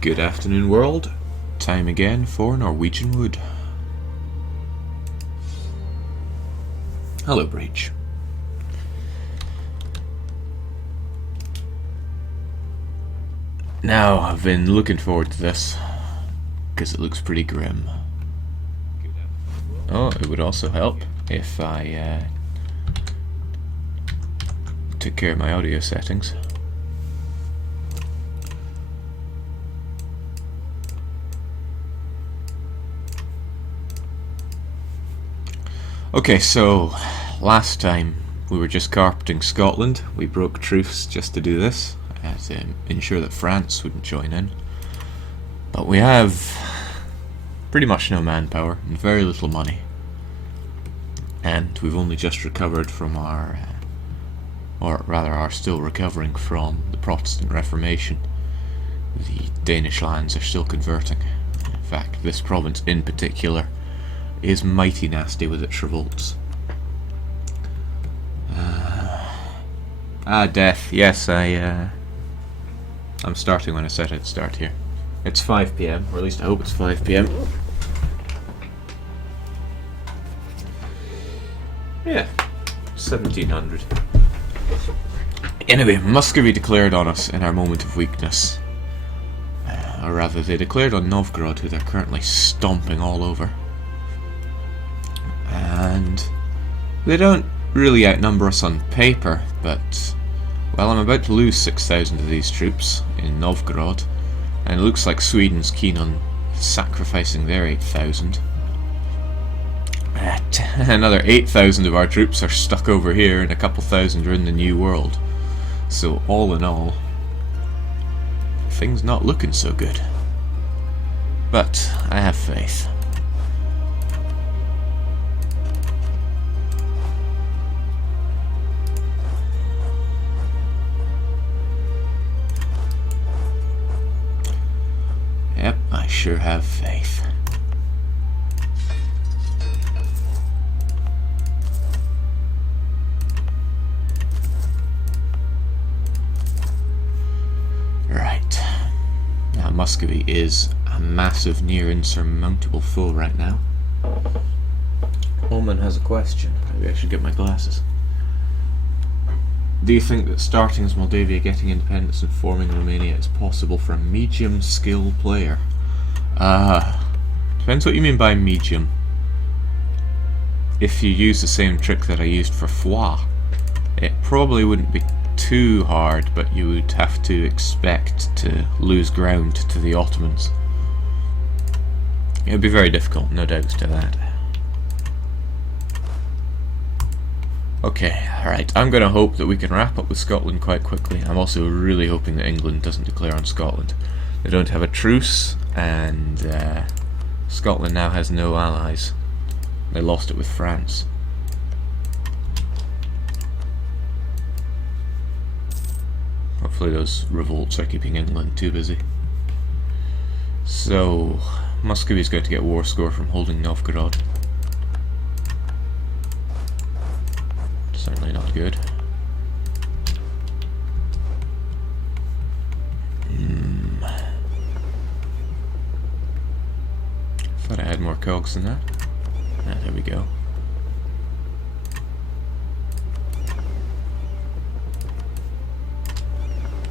Good afternoon, world. Time again for Norwegian Wood. Hello, Breach. Now, I've been looking forward to this, because it looks pretty grim. Oh, it would also help if I took care of my audio settings. Okay, so last time we were just carpeting Scotland. We broke truce just to do this, to ensure that France wouldn't join in. But we have pretty much no manpower and very little money. And we've only just recovered from our, or rather are still recovering from the Protestant Reformation. The Danish lands are still converting. In fact, this province in particular is mighty nasty with its revolts. Death. Yes, I'm starting when I said I'd start here. It's 5 PM, or at least I hope it's 5 PM. Yeah, 1700. Anyway, Muscovy declared on us in our moment of weakness. Or rather, they declared on Novgorod, who they're currently stomping all over. And they don't really outnumber us on paper, but, well, I'm about to lose 6,000 of these troops in Novgorod, and it looks like Sweden's keen on sacrificing their 8,000. Another 8,000 of our troops are stuck over here, and a couple thousand are in the New World. So all in all, things not looking so good. But I have faith. Yep, I sure have faith. Right. Now Muscovy is a massive, near insurmountable foe right now. Omen has a question. Maybe I should get my glasses. Do you think that starting as Moldavia, getting independence and forming Romania is possible for a medium skill player? Depends what you mean by medium. If you use the same trick that I used for Foix, it probably wouldn't be too hard, but you would have to expect to lose ground to the Ottomans. It would be very difficult, no doubt to that. Okay, alright, I'm going to hope that we can wrap up with Scotland quite quickly. I'm also really hoping that England doesn't declare on Scotland. They don't have a truce, and Scotland now has no allies. They lost it with France. Hopefully those revolts are keeping England too busy. So, Muscovy is going to get war score from holding Novgorod. Certainly not good. Thought I had more cogs than that. Ah, there we go.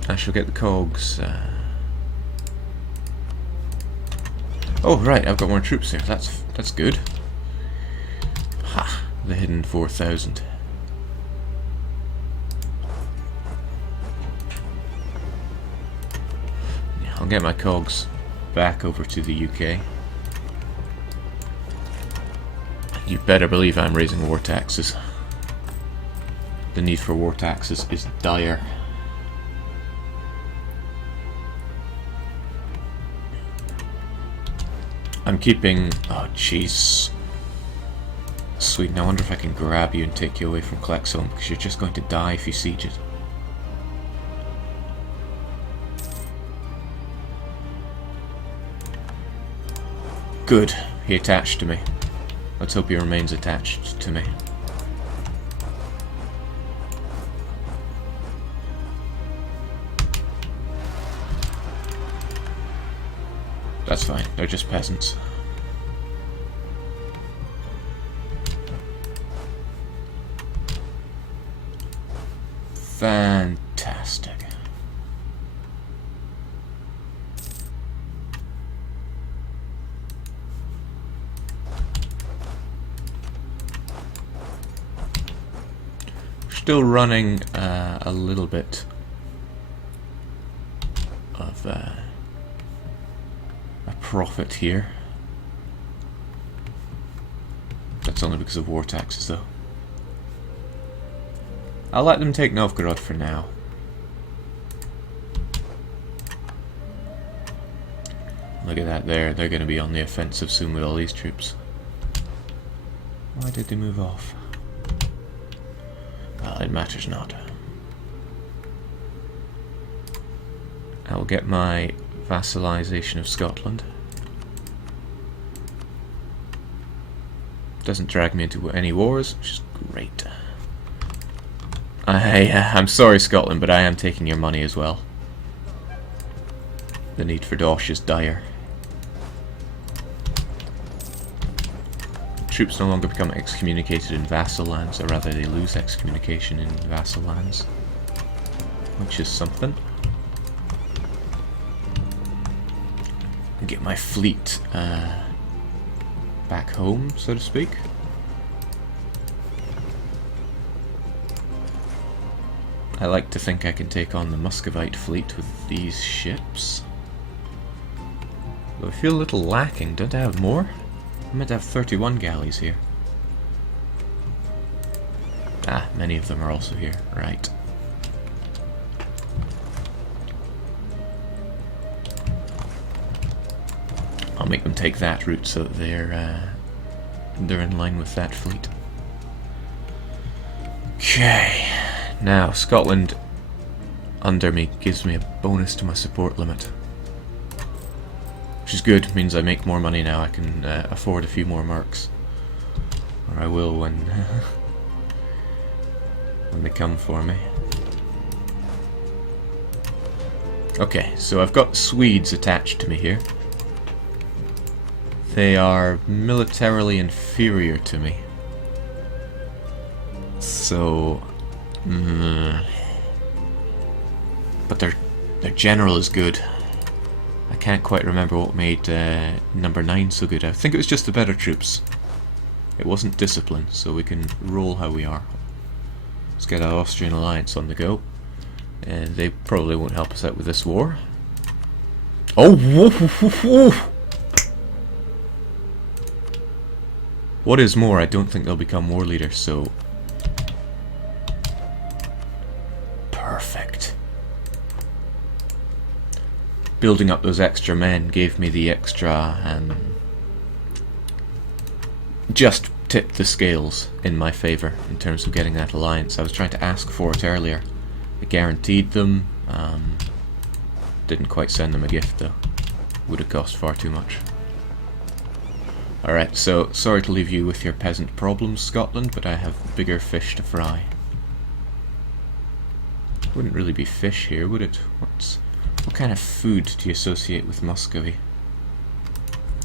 I shall get the cogs. Oh right, I've got more troops here. That's good. Ha! The hidden 4,000. I'll get my cogs back over to the UK. You better believe I'm raising war taxes. The need for war taxes is dire. I'm keeping... oh jeez. Sweden, I wonder if I can grab you and take you away from Klexholm, because you're just going to die if you siege it. Good, he attached to me. Let's hope he remains attached to me. That's fine, they're just peasants. Fantastic. Still running a little bit of a profit here. That's only because of war taxes, though. I'll let them take Novgorod for now. Look at that there, they're going to be on the offensive soon with all these troops. Why did they move off? Well, it matters not. I will get my vassalization of Scotland. Doesn't drag me into any wars, which is great. I'm sorry, Scotland, but I am taking your money as well. The need for dosh is dire. Troops no longer become excommunicated in vassal lands, or rather they lose excommunication in vassal lands, which is something. Get my fleet back home, so to speak. I like to think I can take on the Muscovite fleet with these ships. Though I feel a little lacking. Don't I have more? I meant to have 31 galleys here. Ah, many of them are also here. Right. I'll make them take that route so that they're in line with that fleet. Okay. Now, Scotland under me gives me a bonus to my support limit. Which is good, means I make more money now, I can afford a few more mercs. Or I will when, when they come for me. Okay, so I've got Swedes attached to me here. They are militarily inferior to me. So... but their general is good. I can't quite remember what made number 9 so good. I think it was just the better troops. It wasn't discipline, so we can roll how we are. Let's get our Austrian alliance on the go. And they probably won't help us out with this war. Oh! Whoa, whoa, whoa. What is more, I don't think they'll become war leaders, so... Perfect. Building up those extra men gave me the extra, just tipped the scales in my favour in terms of getting that alliance. I was trying to ask for it earlier. I guaranteed them, didn't quite send them a gift though. Would have cost far too much. Alright, so sorry to leave you with your peasant problems, Scotland, but I have bigger fish to fry. Wouldn't really be fish here, would it? What kind of food do you associate with Muscovy?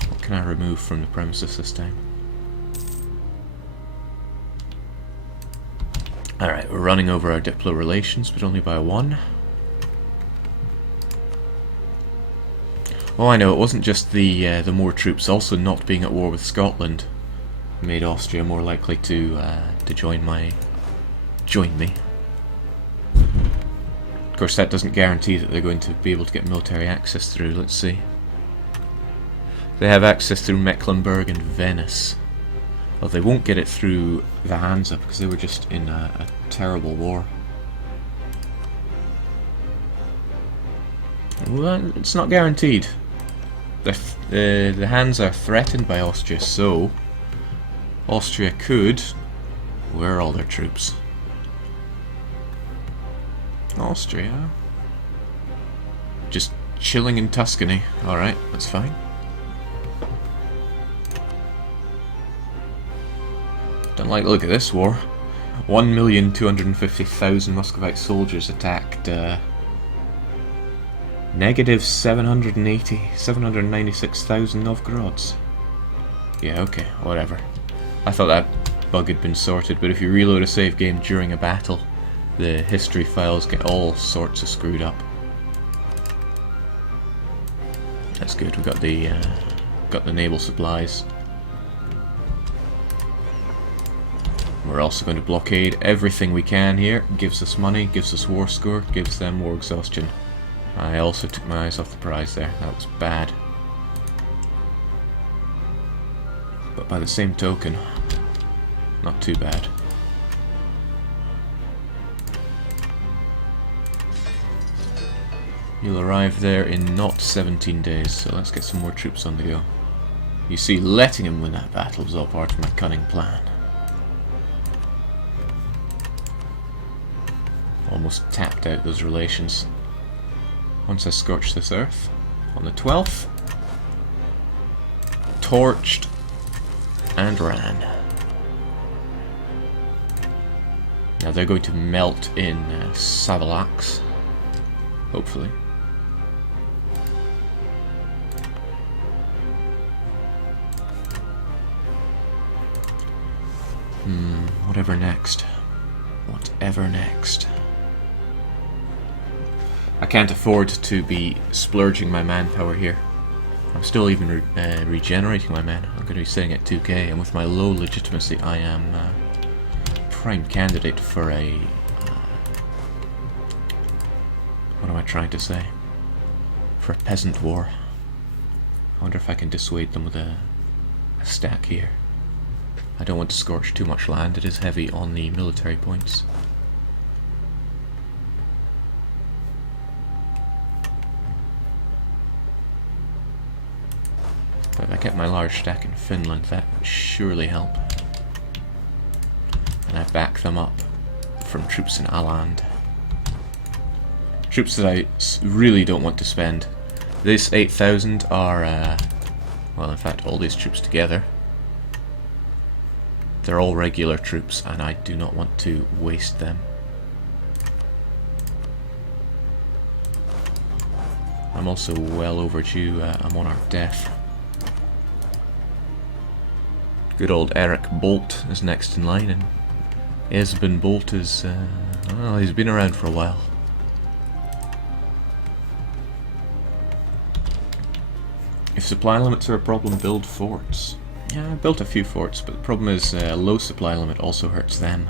What can I remove from the premises this time? Alright, we're running over our Diplo relations, but only by 1. Oh, I know, it wasn't just the more troops, also not being at war with Scotland made Austria more likely to join me. Of course, that doesn't guarantee that they're going to be able to get military access through. Let's see. They have access through Mecklenburg and Venice. Well, they won't get it through the Hansa because they were just in a terrible war. Well, it's not guaranteed. The Hansa are threatened by Austria, so Austria could... Where are all their troops? Austria? Just chilling in Tuscany. Alright, that's fine. Don't like the look of this war. 1,250,000 Muscovite soldiers attacked Negative 796,000 Novgorods. Yeah, okay, whatever. I thought that bug had been sorted, but if you reload a save game during a battle, the history files get all sorts of screwed up. That's good. We got the naval supplies. We're also going to blockade everything we can here. Gives us money, gives us war score, gives them war exhaustion. I also took my eyes off the prize there. That was bad. But by the same token, not too bad. You'll arrive there in not 17 days, so let's get some more troops on the go. You see, letting him win that battle was all part of my cunning plan. Almost tapped out those relations. Once I scorched this earth, on the 12th, torched and ran. Now they're going to melt in Savalax, hopefully. Whatever next. Whatever next. I can't afford to be splurging my manpower here. I'm still even regenerating my men. I'm going to be sitting at 2k, and with my low legitimacy I am prime candidate for a... what am I trying to say? For a peasant war. I wonder if I can dissuade them with a stack here. I don't want to scorch too much land. It is heavy on the military points. But if I kept my large stack in Finland, that would surely help. And I back them up from troops in Åland. Troops that I really don't want to spend. This 8,000 are, well, in fact, all these troops together. They're all regular troops, and I do not want to waste them. I'm also well overdue a monarch death. Good old Eric Bolt is next in line, and Esben Bolt is, well, he's been around for a while. If supply limits are a problem, build forts. Yeah, I built a few forts, but the problem is low supply limit also hurts them.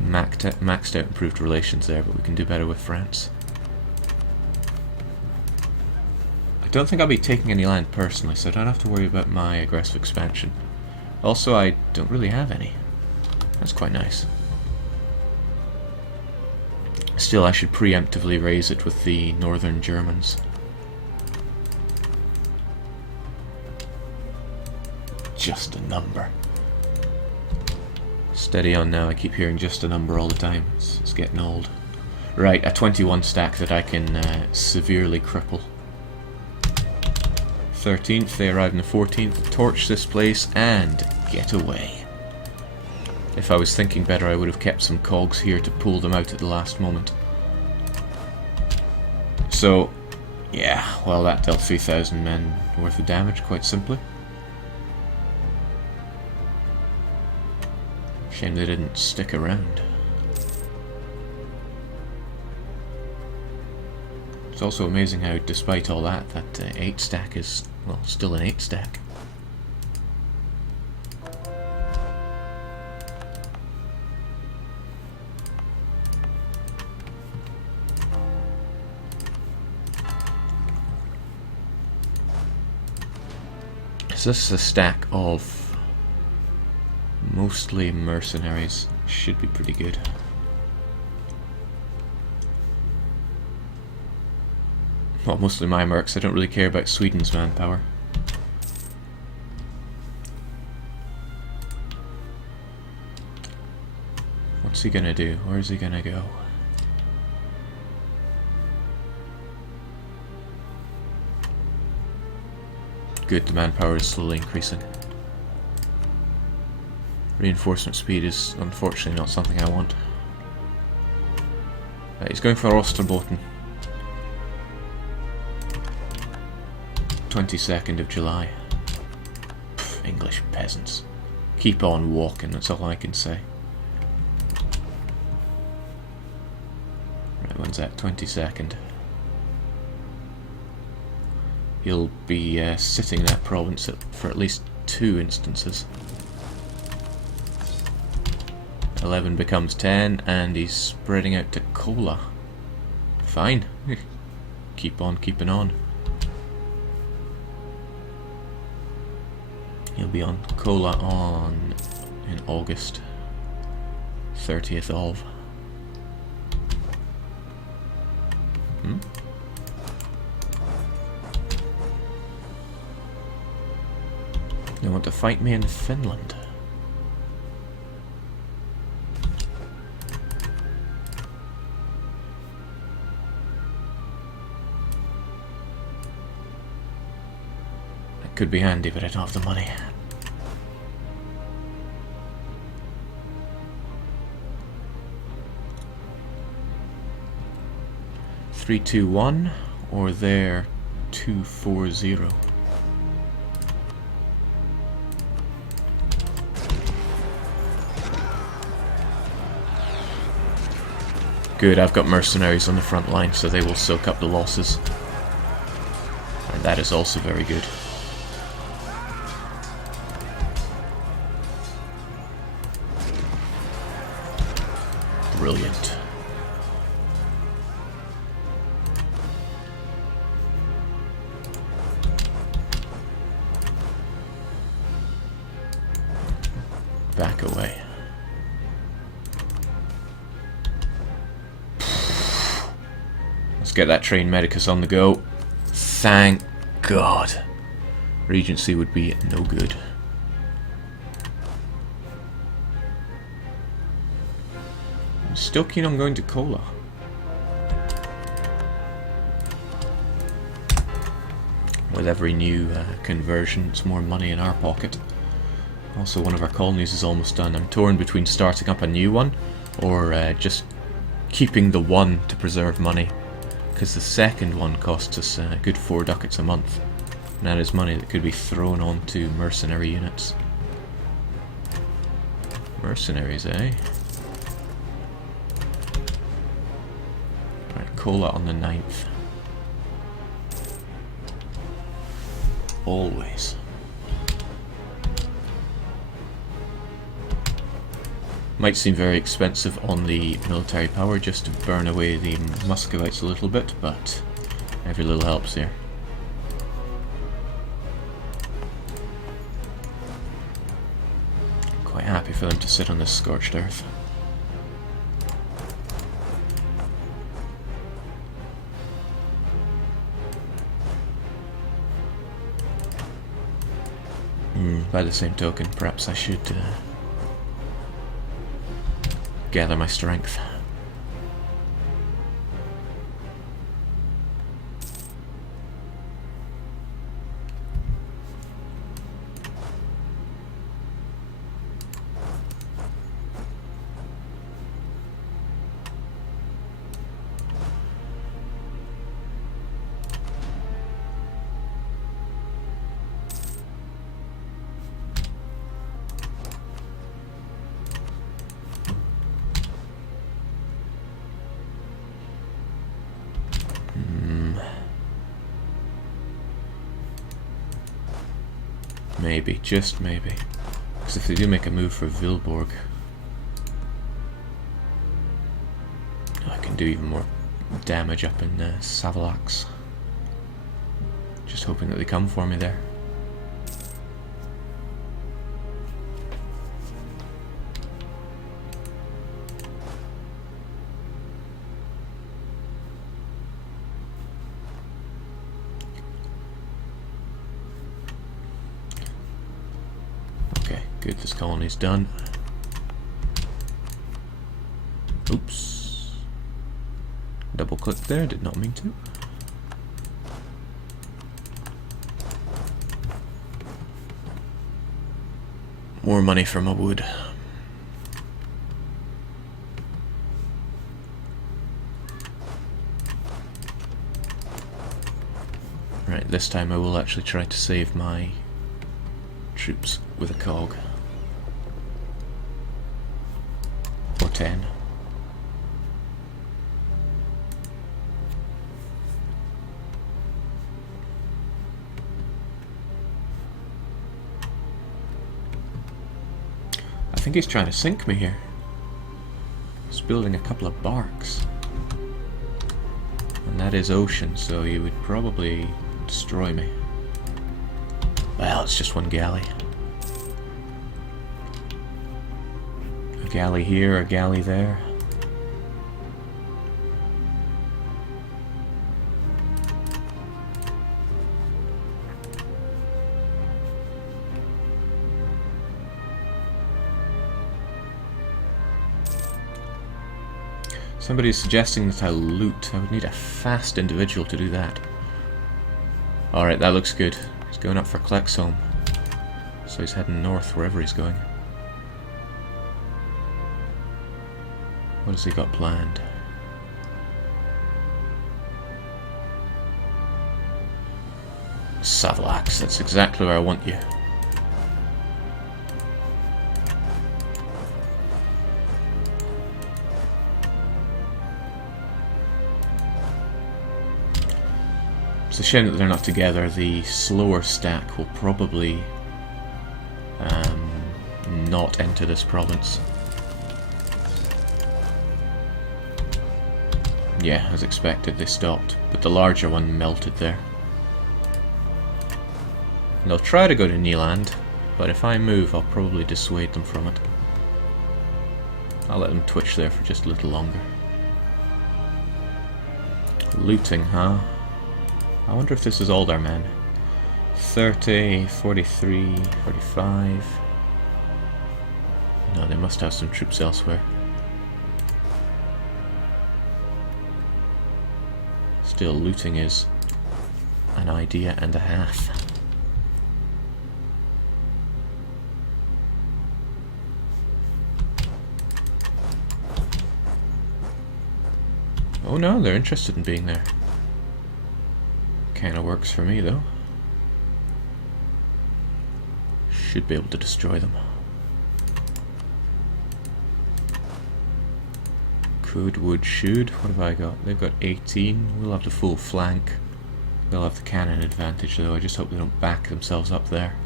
Maxed out improved relations there, but we can do better with France. I don't think I'll be taking any land personally, so I don't have to worry about my aggressive expansion. Also, I don't really have any. That's quite nice. Still, I should preemptively raise it with the northern Germans. Just a number. Steady on now, I keep hearing just a number all the time. It's getting old. Right, a 21 stack that I can severely cripple. 13th, they arrive on the 14th, torch this place and get away. If I was thinking better, I would have kept some cogs here to pull them out at the last moment. So, yeah, well, that dealt 3,000 men worth of damage, quite simply. Shame they didn't stick around. It's also amazing how, despite all that, that 8 stack is, well, still an 8 stack. So this is a stack of mostly mercenaries. Should be pretty good. Well, mostly my mercs. I don't really care about Sweden's manpower. What's he gonna do? Where's he gonna go? Good, the manpower is slowly increasing. Reinforcement speed is unfortunately not something I want. Right, he's going for Osterbotten. 22nd of July. Pff, English peasants. Keep on walking, that's all I can say. Right, when's that? 22nd. He'll be sitting in that province for at least 2 instances. 11 becomes 10, and he's spreading out to Kola. Fine. Keep on keeping on. He'll be on Kola in August 30th of. They want to fight me in Finland. That could be handy, but I don't have the money. Three, 2, 1, or there 2, 4, 0. Good, I've got mercenaries on the front line, so they will soak up the losses. And that is also very good. Brilliant. Back away. Let's get that trained medicus on the go. Thank God. Regency would be no good. I'm still keen on going to Kola. With every new conversion, it's more money in our pocket. Also, one of our colonies is almost done. I'm torn between starting up a new one or just keeping the one to preserve money, because the second one costs us a good 4 ducats a month, and that is money that could be thrown onto mercenary units. Mercenaries, eh? Right, Kola on the 9th. Always. Might seem very expensive on the military power just to burn away the Muscovites a little bit, but every little helps here. Quite happy for them to sit on this scorched earth. By the same token, perhaps I should gather my strength. Maybe, just maybe. Because if they do make a move for Vilborg, I can do even more damage up in Savalax. Just hoping that they come for me there. Good, this colony's done. Oops. Double click there, did not mean to. More money for my wood. Alright, this time I will actually try to save my troops with a cog. Or 10. I think he's trying to sink me here. He's building a couple of barks. And that is ocean, so he would probably destroy me. Well, it's just one galley. A galley here, a galley there. Somebody's suggesting that I loot. I would need a fast individual to do that. Alright, that looks good. He's going up for Klexholm. So he's heading north wherever he's going. What has he got planned? Savlax, that's exactly where I want you. It's a shame that they're not together. The slower stack will probably not enter this province. Yeah, as expected, they stopped, but the larger one melted there. And they'll try to go to Nyland, but if I move, I'll probably dissuade them from it. I'll let them twitch there for just a little longer. Looting, huh? I wonder if this is all their men. 30, 43, 45... No, they must have some troops elsewhere. Still, looting is an idea and a half. Oh no, they're interested in being there. Kinda works for me though. Should be able to destroy them. Could, would, should. What have I got? They've got 18. We'll have the full flank. They'll have the cannon advantage though. I just hope they don't back themselves up there.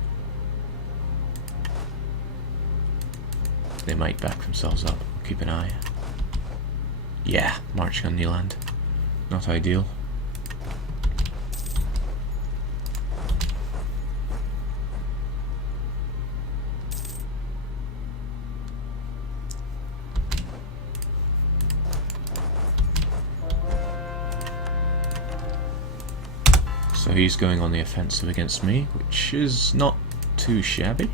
They might back themselves up. Keep an eye. Yeah, marching on Nyland. Not ideal. So he's going on the offensive against me, which is not too shabby.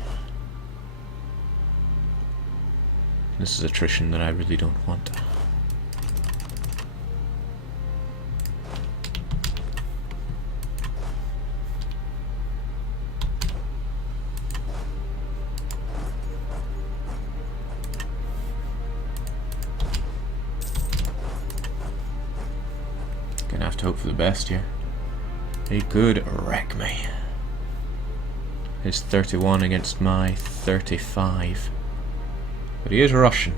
This is attrition that I really don't want. Gonna have to hope for the best here. He could wreck me. His 31 against my 35. But he is Russian.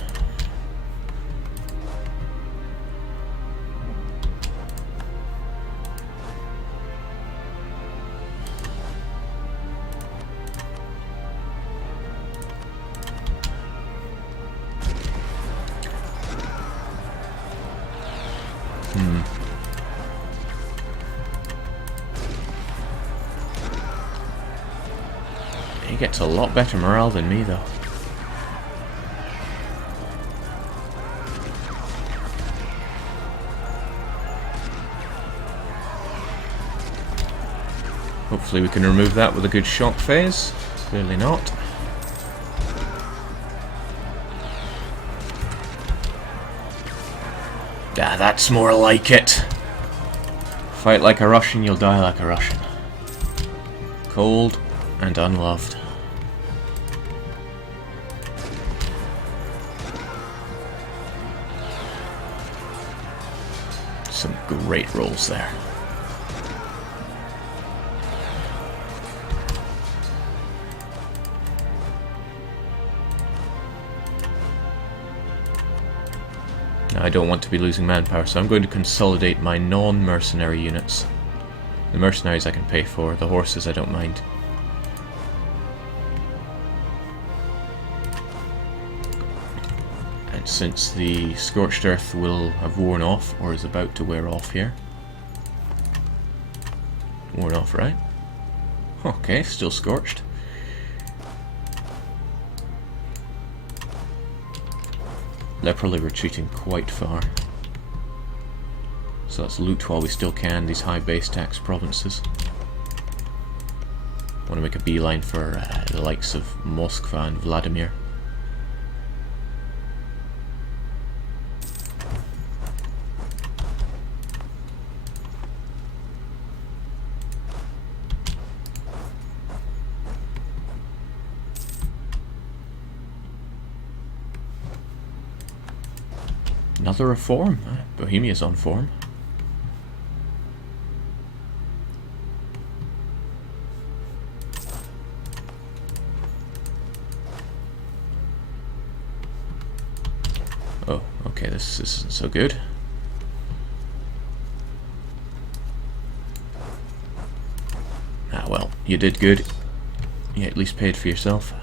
He gets a lot better morale than me, though. Hopefully we can remove that with a good shock phase. Clearly not. Ah, that's more like it. Fight like a Russian, you'll die like a Russian. Cold and unloved. Some great rolls there. Now I don't want to be losing manpower, so I'm going to consolidate my non-mercenary units. The mercenaries I can pay for, the horses I don't mind. And since the scorched earth will have worn off, or is about to wear off here. Worn off, right? Okay, still scorched. They're probably retreating quite far. So let's loot while we still can these high base tax provinces. I want to make a beeline for the likes of Moskva and Vladimir. Another reform. Bohemia's on form. Oh, okay, this isn't so good. Ah, well, you did good. You at least paid for yourself.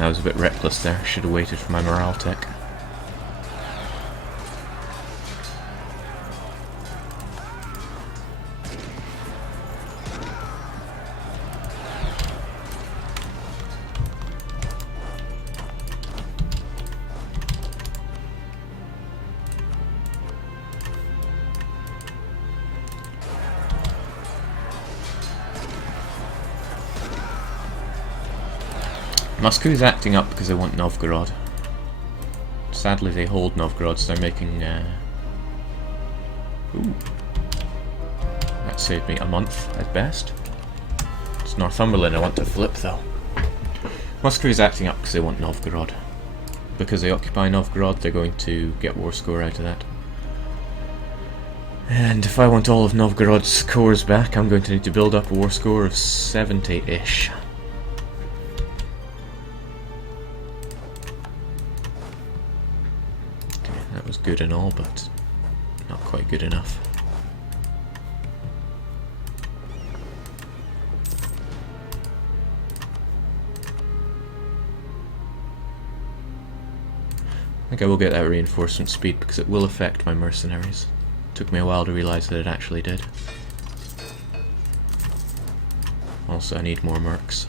I was a bit reckless there, should have waited for my morale tech. Moscow's acting up because they want Novgorod. Sadly they hold Novgorod, so they're making... Ooh. That saved me a month at best. It's Northumberland I want to flip though. Moscow's acting up because they want Novgorod. Because they occupy Novgorod, they're going to get war score out of that. And if I want all of Novgorod's cores back, I'm going to need to build up a war score of 70-ish. That was good and all, but not quite good enough. I think I will get that reinforcement speed because it will affect my mercenaries. Took me a while to realise that it actually did. Also, I need more mercs.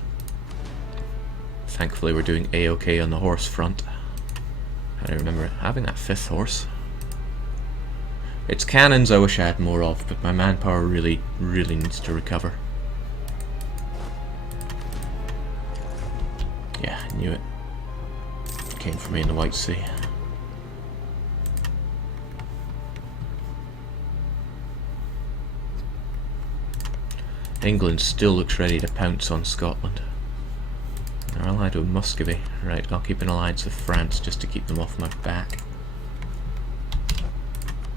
Thankfully we're doing A-OK on the horse front. I remember having that 5th horse. It's cannons I wish I had more of, but my manpower really needs to recover. Yeah, I knew it. It came for me in the White Sea. England still looks ready to pounce on Scotland. They're allied with Muscovy. Right, I'll keep an alliance with France just to keep them off my back.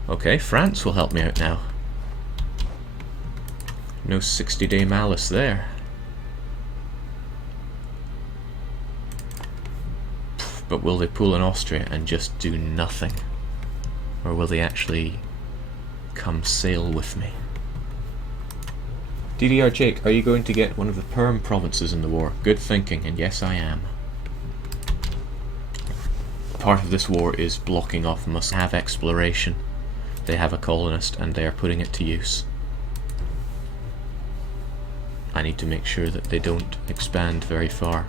Okay, France will help me out now. No 60-day malice there. But will they pull in Austria and just do nothing? Or will they actually come sail with me? DDR Jake, are you going to get one of the Perm provinces in the war? Good thinking, and yes I am. Part of this war is blocking off must have exploration. They have a colonist and they are putting it to use. I need to make sure that they don't expand very far.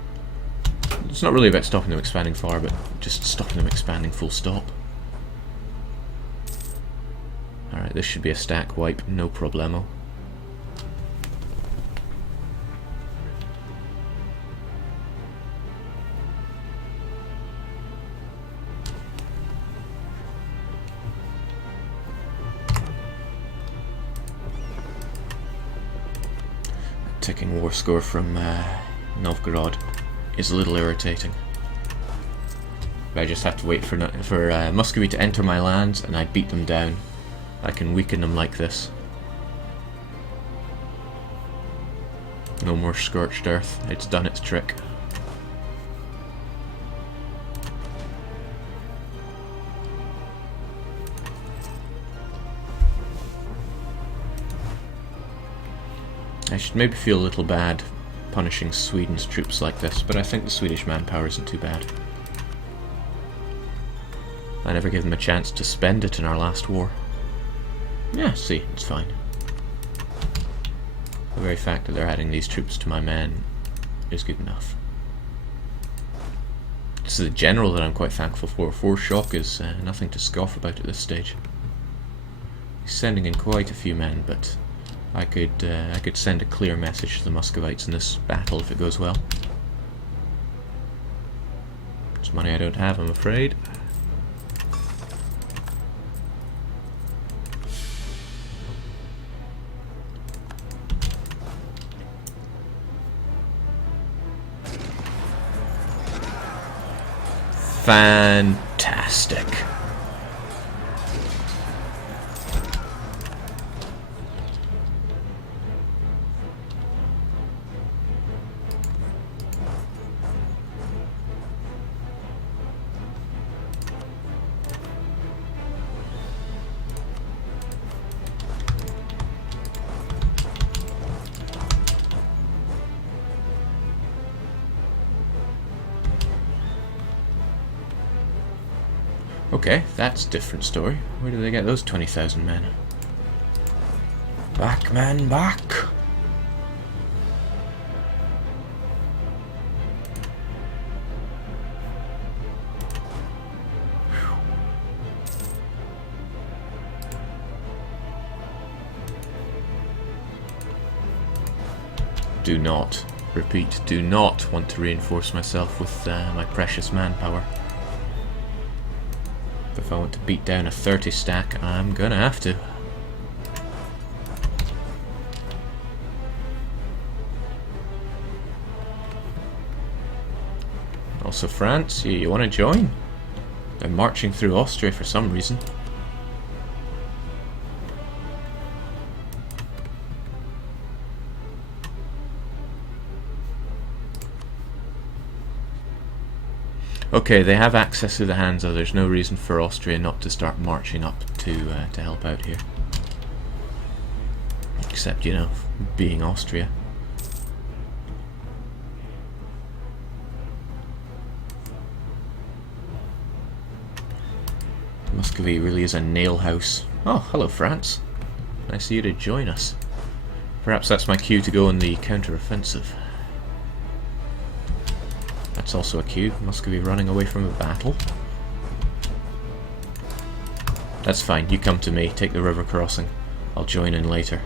It's not really about stopping them expanding far, but just stopping them expanding full stop. Alright, this should be a stack wipe, no problemo. ticking war score from Novgorod is a little irritating. I just have to wait for Muscovy to enter my lands and I beat them down. I can weaken them like this. No more scorched earth, it's done its trick. I should maybe feel a little bad punishing Sweden's troops like this, but I think the Swedish manpower isn't too bad. I never gave them a chance to spend it in our last war. Yeah, see, it's fine. The very fact that they're adding these troops to my men is good enough. This is a general that I'm quite thankful for. Forshock is nothing to scoff about at this stage. He's sending in quite a few men, but I could send a clear message to the Muscovites in this battle if it goes well. It's money I don't have, I'm afraid. Fantastic. Okay, that's a different story. Where did they get those 20,000 men? Back, men, back! Do not, repeat, do not want to reinforce myself with my precious manpower. If I want to beat down a 30 stack, I'm gonna have to. Also France, you want to join? They're marching through Austria for some reason. Okay, they have access to the Hansa. There's no reason for Austria not to start marching up to help out here. Except, you know, being Austria. Muscovy really is a nail house. Oh, hello France. Nice of you to join us. Perhaps that's my cue to go on the counter-offensive. That's also a cue. Muscovy running away from a battle. That's fine, you come to me, take the river crossing. I'll join in later.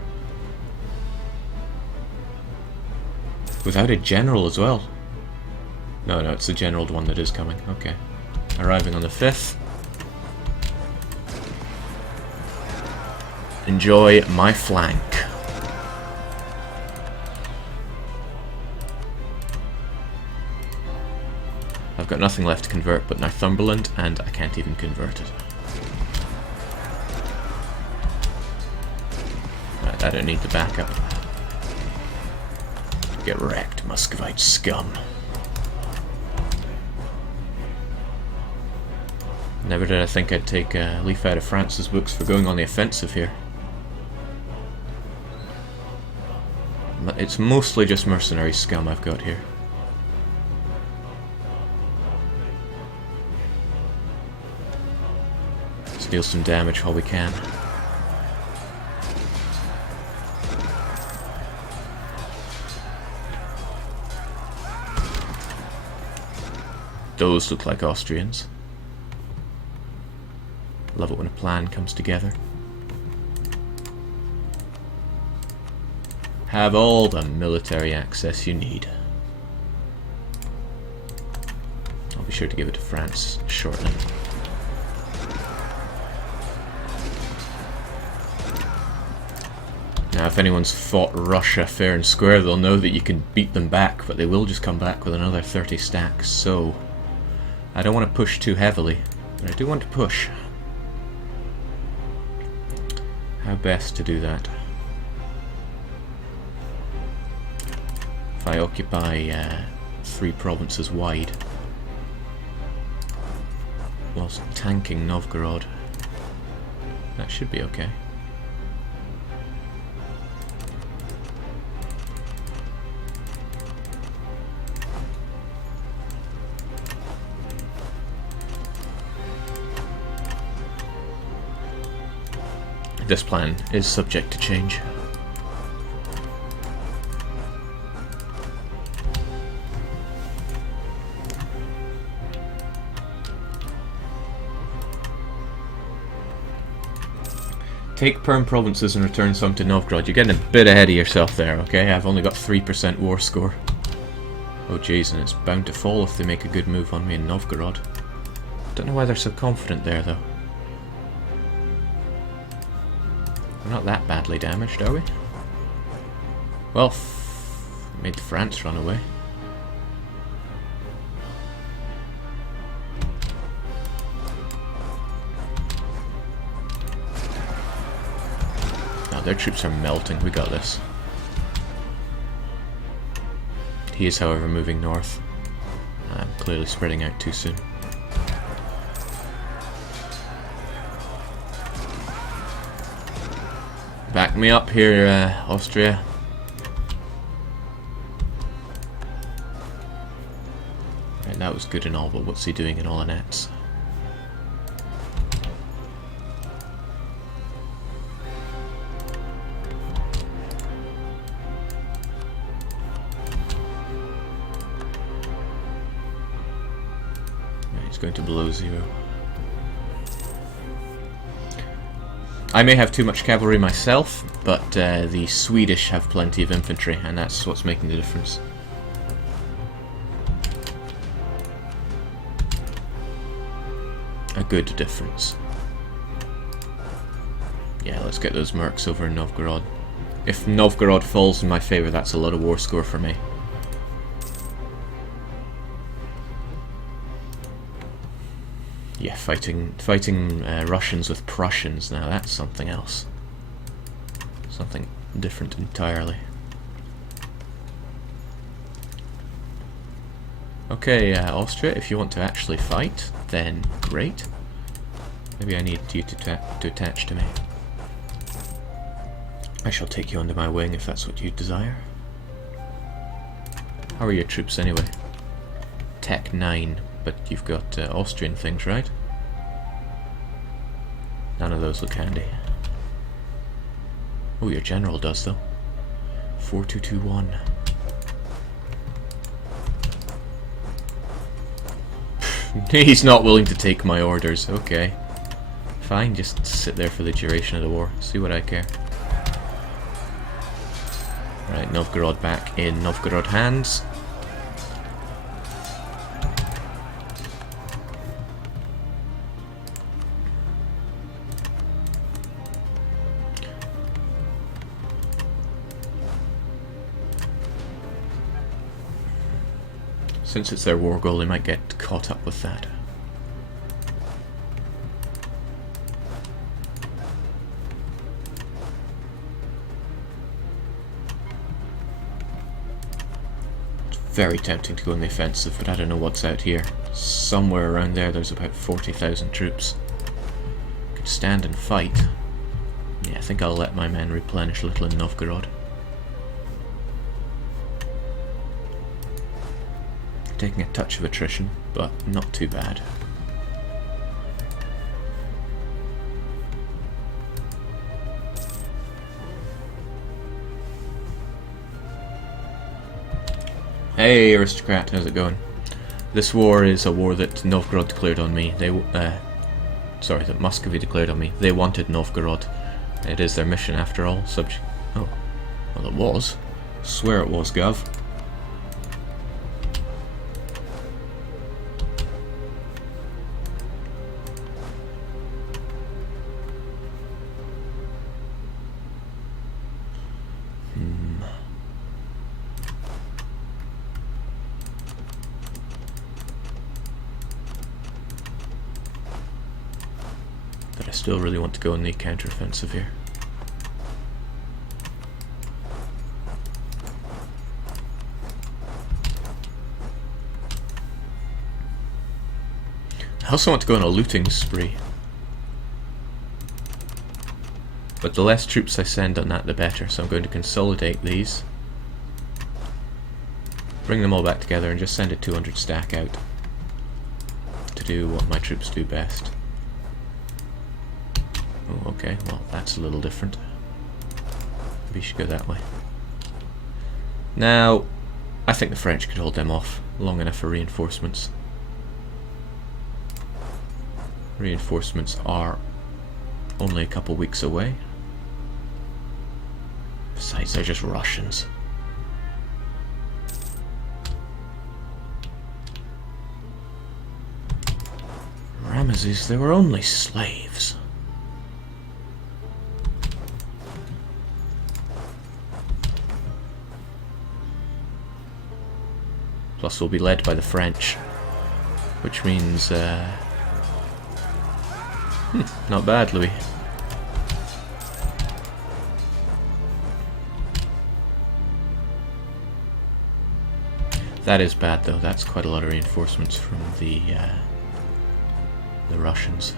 Without a general as well. No, it's the generaled one that is coming. Okay. Arriving on the 5th. Enjoy my flank. I've got nothing left to convert but Northumberland, and I can't even convert it. Right, I don't need the backup. Get wrecked, Muscovite scum. Never did I think I'd take a leaf out of France's books for going on the offensive here. But it's mostly just mercenary scum I've got here. Deal some damage while we can. Those look like Austrians. Love it when a plan comes together. Have all the military access you need. I'll be sure to give it to France shortly. Now, if anyone's fought Russia fair and square, they'll know that you can beat them back, but they will just come back with another 30 stacks, so I don't want to push too heavily, but I do want to push. How best to do that? If I occupy 3 provinces wide, whilst tanking Novgorod, that should be okay. This plan is subject to change. Take Perm provinces and return some to Novgorod. You're getting a bit ahead of yourself there, okay? I've only got 3% war score. Oh jeez, and it's bound to fall if they make a good move on me in Novgorod. Don't know why they're so confident there, though. We're not that badly damaged, are we? Well, made France run away. Now their troops are melting, we got this. He is, however, moving north. I'm clearly spreading out too soon. Back me up here, Austria. Right, that was good and all, but what's he doing in Olonets? Right, he's going to below 0. I may have too much cavalry myself, but the Swedish have plenty of infantry, and that's what's making the difference. A good difference. Yeah, let's get those mercs over in Novgorod. If Novgorod falls in my favour, that's a lot of war score for me. Yeah, fighting Russians with Prussians now, that's something else. Something different entirely. Okay, Austria, if you want to actually fight, then great. Maybe I need you to attach to me. I shall take you under my wing if that's what you desire. How are your troops anyway? Tech 9. But you've got Austrian things, right? None of those look handy. Oh, your general does, though. 4221. He's not willing to take my orders. Okay. Fine, just sit there for the duration of the war. See what I care. Right, Novgorod back in Novgorod hands. Since it's their war goal, they might get caught up with that. It's very tempting to go on the offensive, but I don't know what's out here. Somewhere around there's about 40,000 troops. Could stand and fight. Yeah, I think I'll let my men replenish a little in Novgorod. Taking a touch of attrition, but not too bad. Hey aristocrat, how's it going? This war is a war that Novgorod declared on me. Sorry, that Muscovy declared on me. They wanted Novgorod. It is their mission after all. Oh, well it was. Swear it was, Gov. I still really want to go on the counter-offensive here. I also want to go on a looting spree. But the less troops I send on that, the better. So I'm going to consolidate these. Bring them all back together and just send a 200 stack out to do what my troops do best. Oh, okay, well that's a little different. Maybe we should go that way. Now, I think the French could hold them off long enough for reinforcements. Reinforcements are only a couple weeks away. Besides, they're just Russians. Ramesses, they were only slaves. Plus we'll be led by the French, which means, not bad, Louis. That is bad, though. That's quite a lot of reinforcements from the Russians.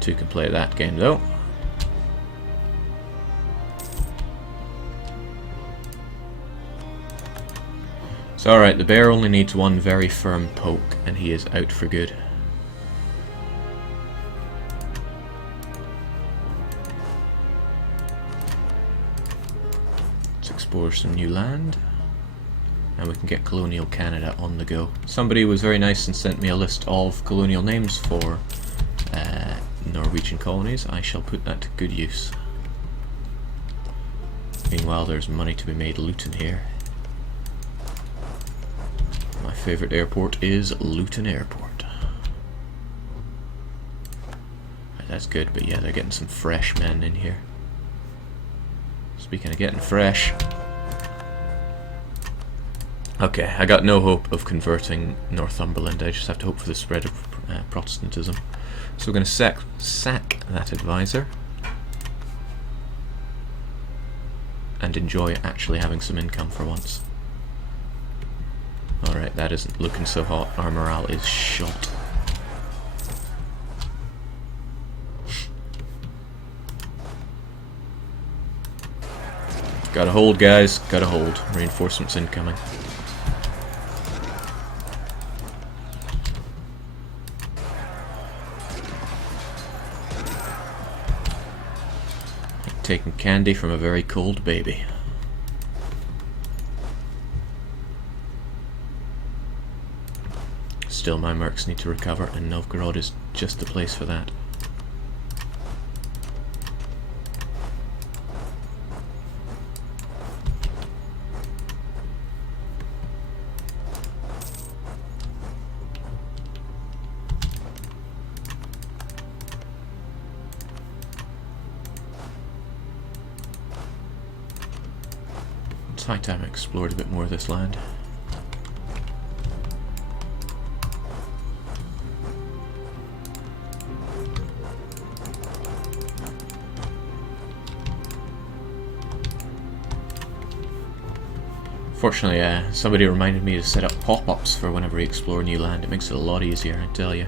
Two can play that game, though. It's alright, the bear only needs one very firm poke, and he is out for good. Let's explore some new land. And we can get colonial Canada on the go. Somebody was very nice and sent me a list of colonial names for Norwegian colonies. I shall put that to good use. Meanwhile, there's money to be made looting here. My favourite airport is Luton Airport. That's good, but yeah, they're getting some fresh men in here. Speaking of getting fresh... Okay, I got no hope of converting Northumberland. I just have to hope for the spread of Protestantism. So we're going to sack that advisor and enjoy actually having some income for once. Alright, that isn't looking so hot. Our morale is shot. Gotta hold, guys. Gotta hold. Reinforcements incoming. Taking candy from a very cold baby. Still, my mercs need to recover, and Novgorod is just the place for that. It's high time I explored a bit more of this land. Fortunately, somebody reminded me to set up pop-ups for whenever we explore new land. It makes it a lot easier, I tell you.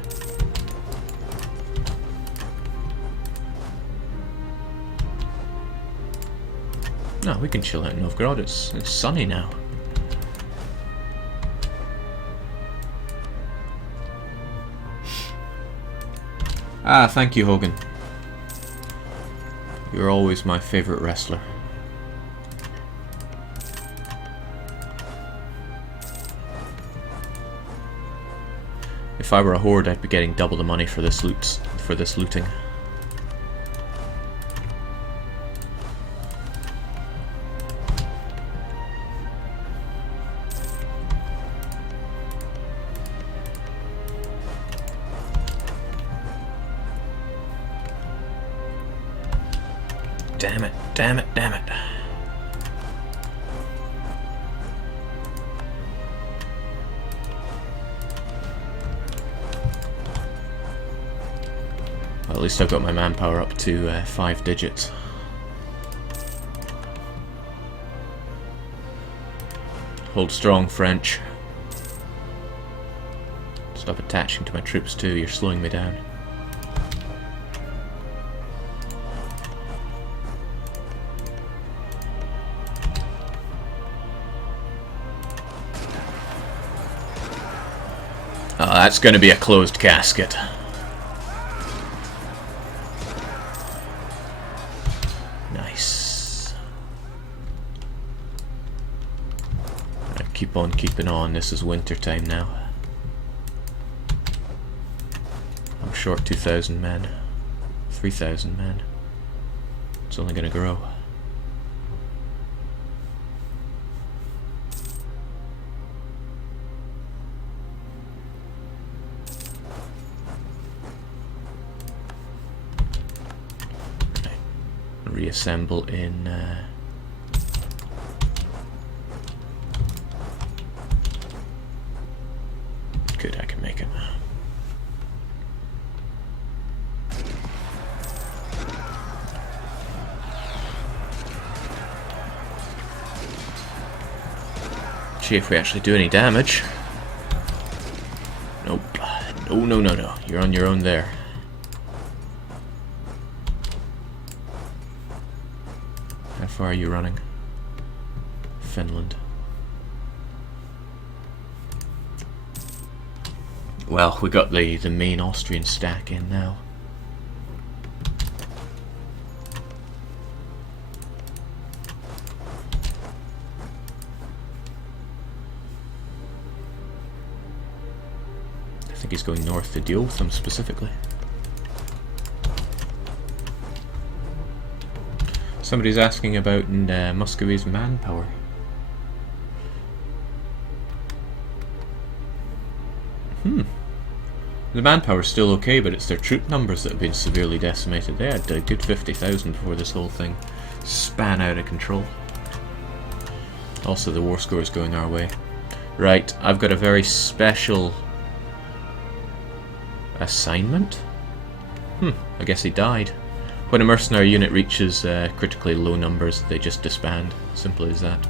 No, we can chill out in Novgorod. It's sunny now. Ah, thank you, Hogan. You're always my favourite wrestler. If I were a horde, I'd be getting double the money for this looting. Damn it, damn it, damn it. Well, at least I've got my manpower up to 5 digits. Hold strong, French. Stop attaching to my troops too, you're slowing me down. Oh, that's going to be a closed casket. Nice. Right, keep on keeping on, this is winter time now. I'm short 2,000 men. 3,000 men. It's only going to grow. Reassemble in good, I can make it. See if we actually do any damage. Nope. No. You're on your own there. How far are you running? Finland. Well, we got the main Austrian stack in now. I think he's going north to deal with them specifically. Somebody's asking about Muscovy's manpower. The manpower's still okay, but it's their troop numbers that have been severely decimated. They had a good 50,000 before this whole thing span out of control. Also, the war score is going our way. Right, I've got a very special assignment? I guess he died. When a mercenary unit reaches critically low numbers, they just disband. Simple as that.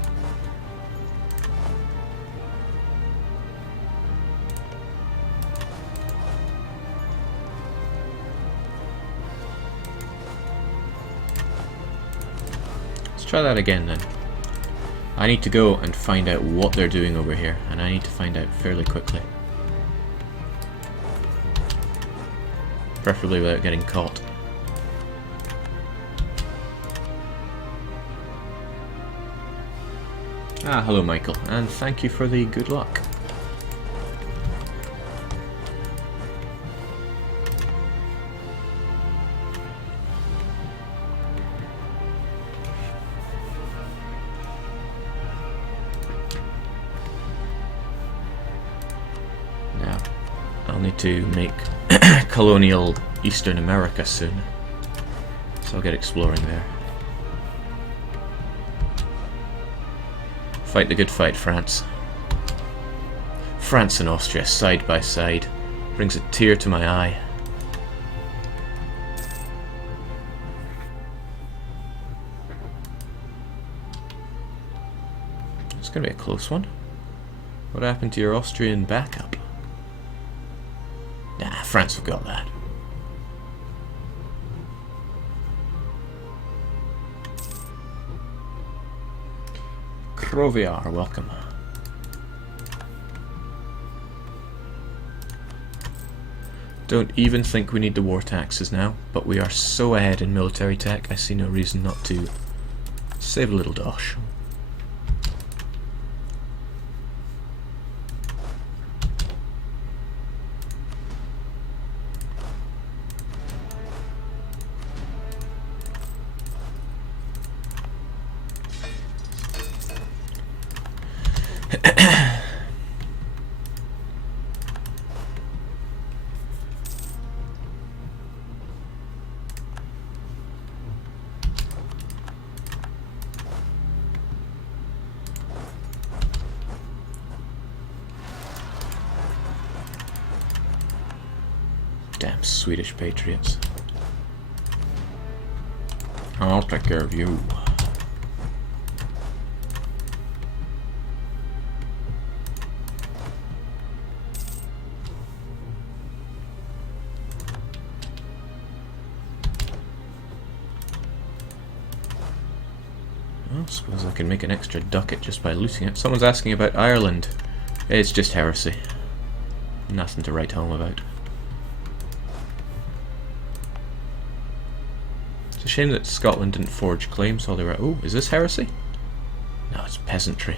Let's try that again then. I need to go and find out what they're doing over here, and I need to find out fairly quickly. Preferably without getting caught. Ah, hello Michael, and thank you for the good luck. Now, I'll need to make colonial Eastern America soon, so I'll get exploring there. Fight the good fight, France. France and Austria side by side brings a tear to my eye. It's going to be a close one. What happened to your Austrian backup? Nah, France have got that. Croviar, welcome. Don't even think we need the war taxes now, but we are so ahead in military tech, I see no reason not to save a little dosh. Damn Swedish patriots. I'll take care of you. I suppose I can make an extra ducat just by looting it. Someone's asking about Ireland. It's just heresy. Nothing to write home about. It's a shame that Scotland didn't forge claims while they were... Oh, is this heresy? No, it's peasantry.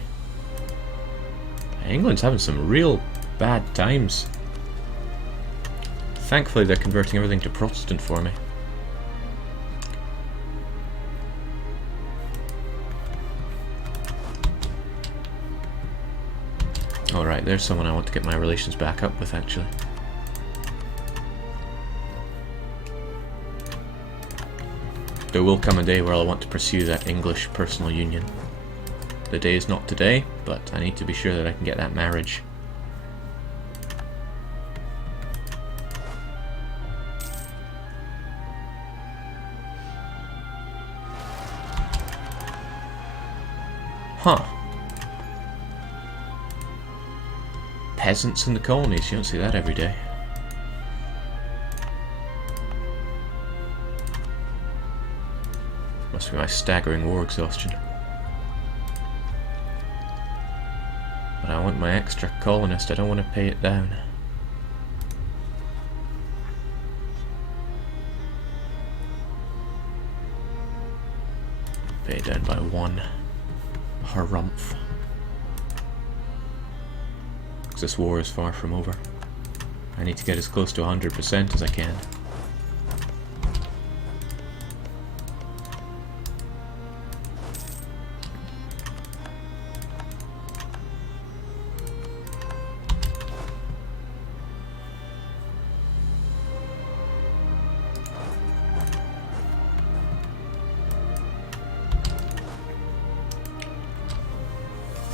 England's having some real bad times. Thankfully they're converting everything to Protestant for me. Alright, there's someone I want to get my relations back up with, actually. There will come a day where I'll want to pursue that English personal union. The day is not today, but I need to be sure that I can get that marriage. Huh. Peasants in the colonies, you don't see that every day. Must be my staggering war exhaustion. But I want my extra colonist, I don't want to pay it down. Pay it down by 1. Harumph. This war is far from over. I need to get as close to 100% as I can.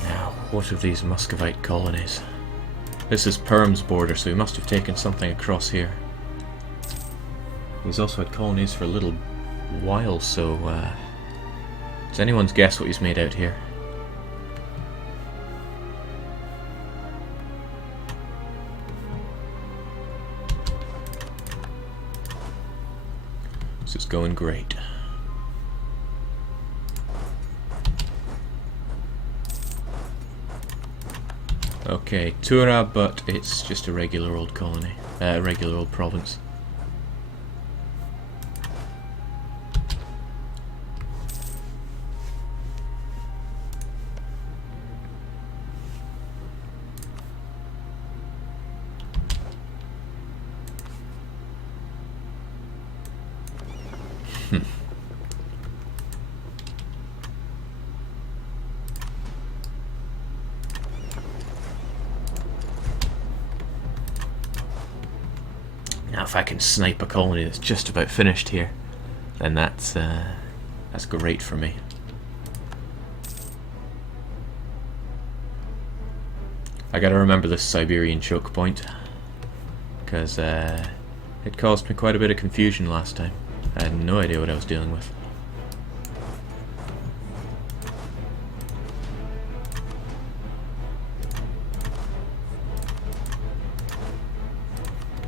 Now, what of these Muscovite colonies? This is Perm's border, so he must have taken something across here. He's also had colonies for a little while, so it's anyone's guess what he's made out here. This is going great. Okay, Tura, but it's just a regular old colony, regular old province. Now if I can snipe a colony that's just about finished here, then that's great for me. I gotta remember this Siberian choke point, because it caused me quite a bit of confusion last time. I had no idea what I was dealing with.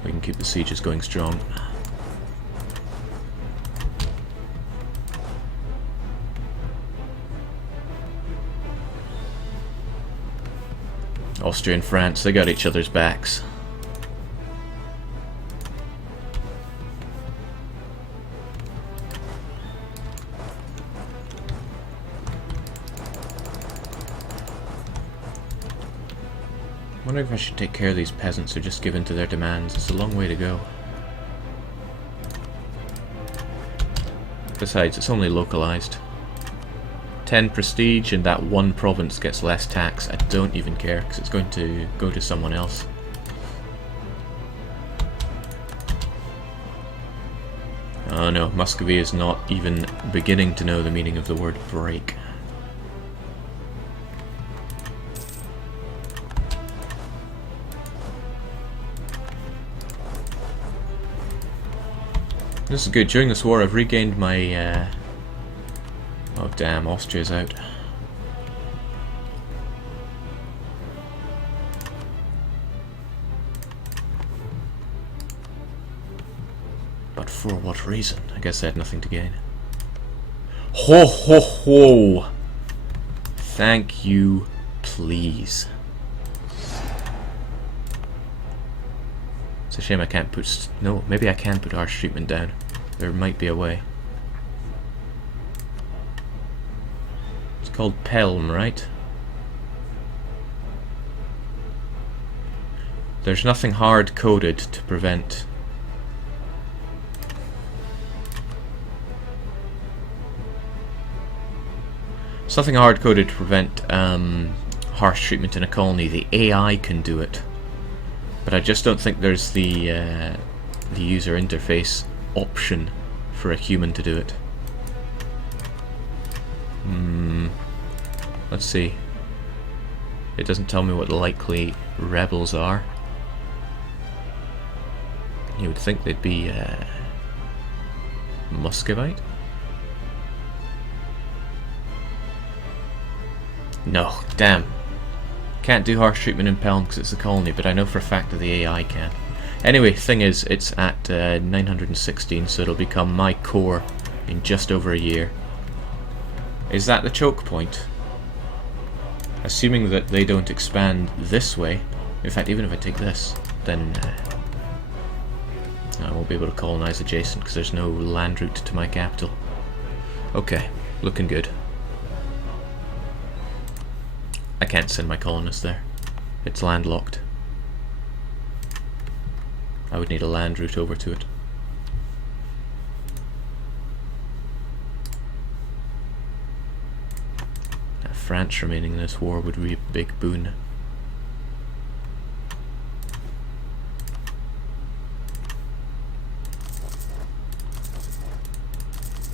We can keep the sieges going strong. Austria and France, they got each other's backs. I wonder if I should take care of these peasants or just give in to their demands. It's a long way to go. Besides, it's only localized. 10 prestige and that one province gets less tax. I don't even care because it's going to go to someone else. Oh no, Muscovy is not even beginning to know the meaning of the word break. This is good. During this war I've regained my Oh damn, Austria's out. But for what reason? I guess I had nothing to gain. Ho ho ho! Thank you, please. It's a shame I can't put... No, maybe I can put harsh treatment down. There might be a way. It's called Pelm, right? There's nothing hard-coded to prevent... Something hard-coded to prevent harsh treatment in a colony. The AI can do it. But I just don't think there's the user interface option for a human to do it. Let's see. It doesn't tell me what the likely rebels are. You would think they'd be Muscovite? No, damn. Can't do harsh treatment in Pelm because it's a colony, but I know for a fact that the AI can. Anyway, thing is, it's at 916, so it'll become my core in just over a year. Is that the choke point? Assuming that they don't expand this way, in fact, even if I take this, then I won't be able to colonize adjacent because there's no land route to my capital. Okay, looking good. I can't send my colonists there. It's landlocked. I would need a land route over to it. France remaining in this war would be a big boon.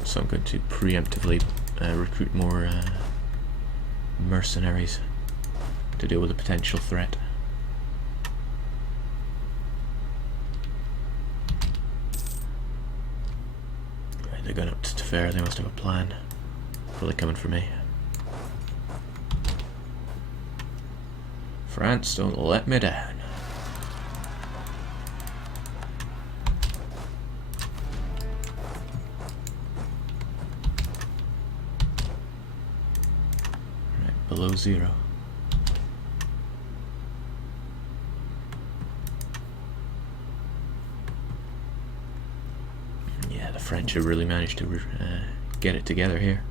So I'm going to preemptively recruit more mercenaries to deal with a potential threat. Right, they're going up to Tver, they must have a plan. Probably coming for me. France, don't let me down. Right, below zero. Yeah, the French have really managed to get it together here.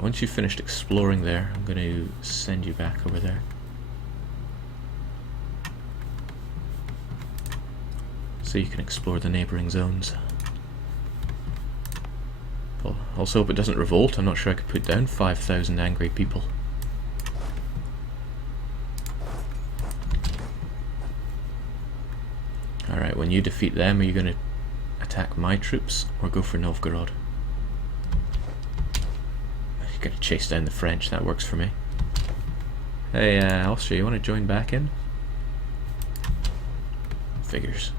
Once you've finished exploring there, I'm going to send you back over there. So you can explore the neighbouring zones. Well, also hope it doesn't revolt. I'm not sure I could put down 5,000 angry people. Alright, when you defeat them, are you going to attack my troops or go for Novgorod? Gotta chase down the French, that works for me. Hey, Austria, you want to join back in? Figures.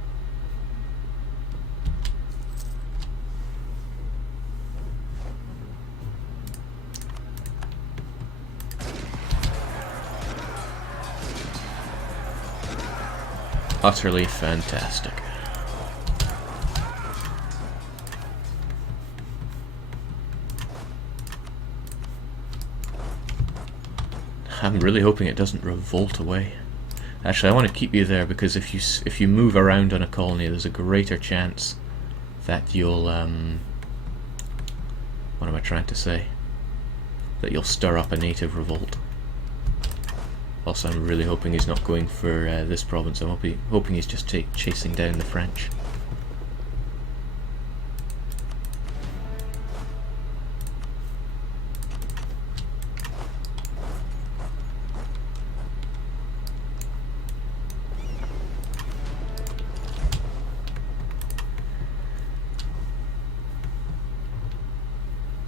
Utterly fantastic. I'm really hoping it doesn't revolt away. Actually, I want to keep you there because if you move around on a colony, there's a greater chance that you'll what am I trying to say? That you'll stir up a native revolt. Also, I'm really hoping he's not going for this province. I'm hoping he's just chasing down the French.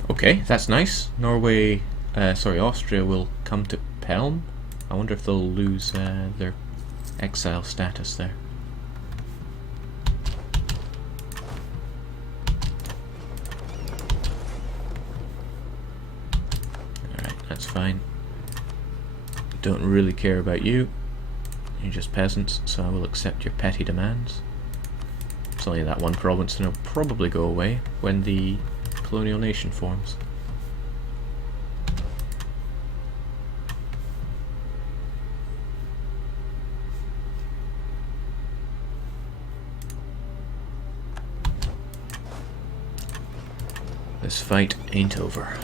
Okay, that's nice. Austria will come to Pelm. I wonder if they'll lose their exile status there. Alright, that's fine. Don't really care about you. You're just peasants, so I will accept your petty demands. It's only that one province, and it'll probably go away when the colonial nation forms. This fight ain't over.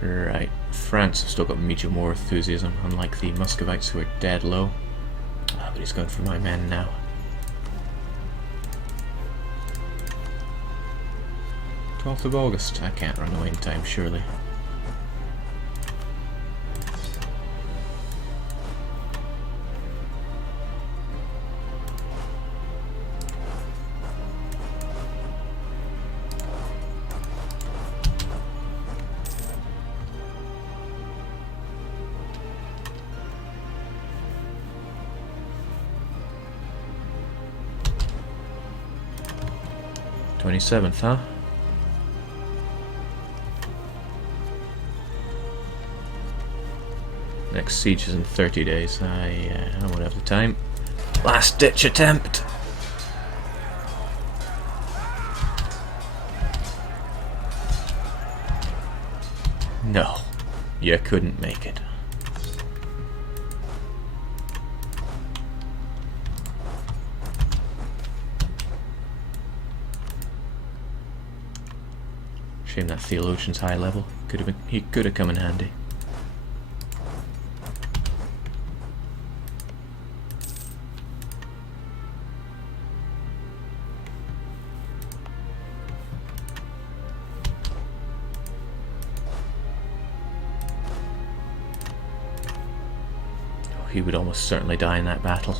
Right, France have still got medium war enthusiasm, unlike the Muscovites who are dead low. Ah, but he's going for my men now. "12th of August, I can't run away in time, surely." "27th, huh? Next siege is in 30 days. I won't have the time. Last ditch attempt! No, you couldn't make it. Shame that theologian's high level. He could have come in handy. Oh, he would almost certainly die in that battle.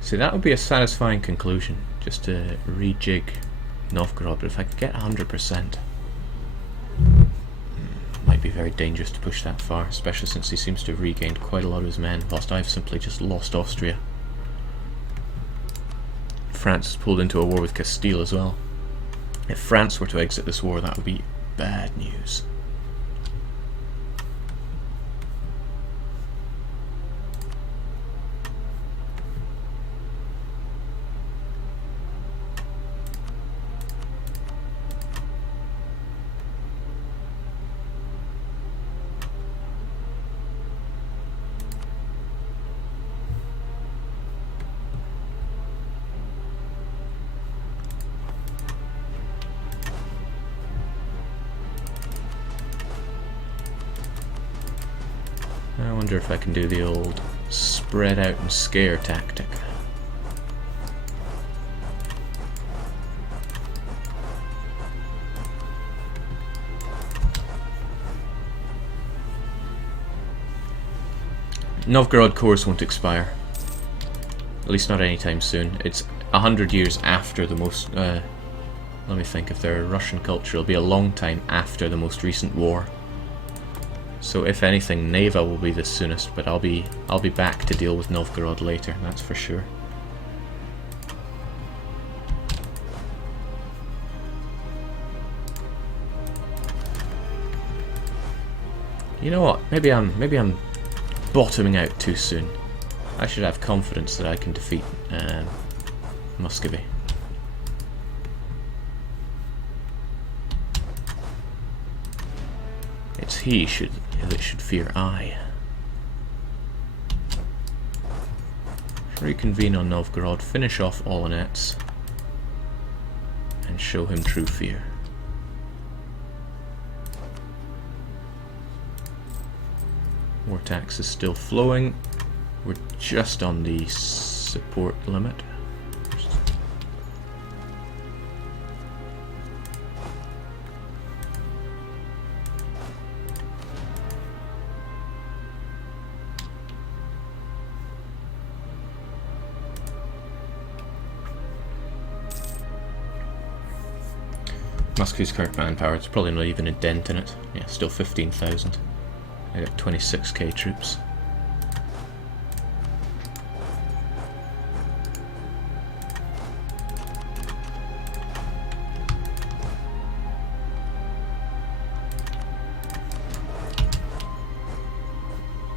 See, that would be a satisfying conclusion, just to rejig Novgorod, but if I could get 100%, might be very dangerous to push that far, especially since he seems to have regained quite a lot of his men, whilst I've simply just lost Austria. France has pulled into a war with Castile as well. If France were to exit this war, that would be bad news. I wonder if I can do the old spread out and scare tactic. Novgorod course won't expire. At least not anytime soon. It's 100 years after the most... let me think, if they're Russian culture, it'll be a long time after the most recent war. So if anything, Neva will be the soonest, but I'll be back to deal with Novgorod later, that's for sure. You know what? Maybe I'm bottoming out too soon. I should have confidence that I can defeat Muscovy. It's he that should fear I. reconvene on Novgorod, finish off Olonets, and show him true fear. War tax is still flowing. We're just on the support limit. Muscovy's current manpower, it's probably not even a dent in it. Yeah, still 15,000. I got 26k troops.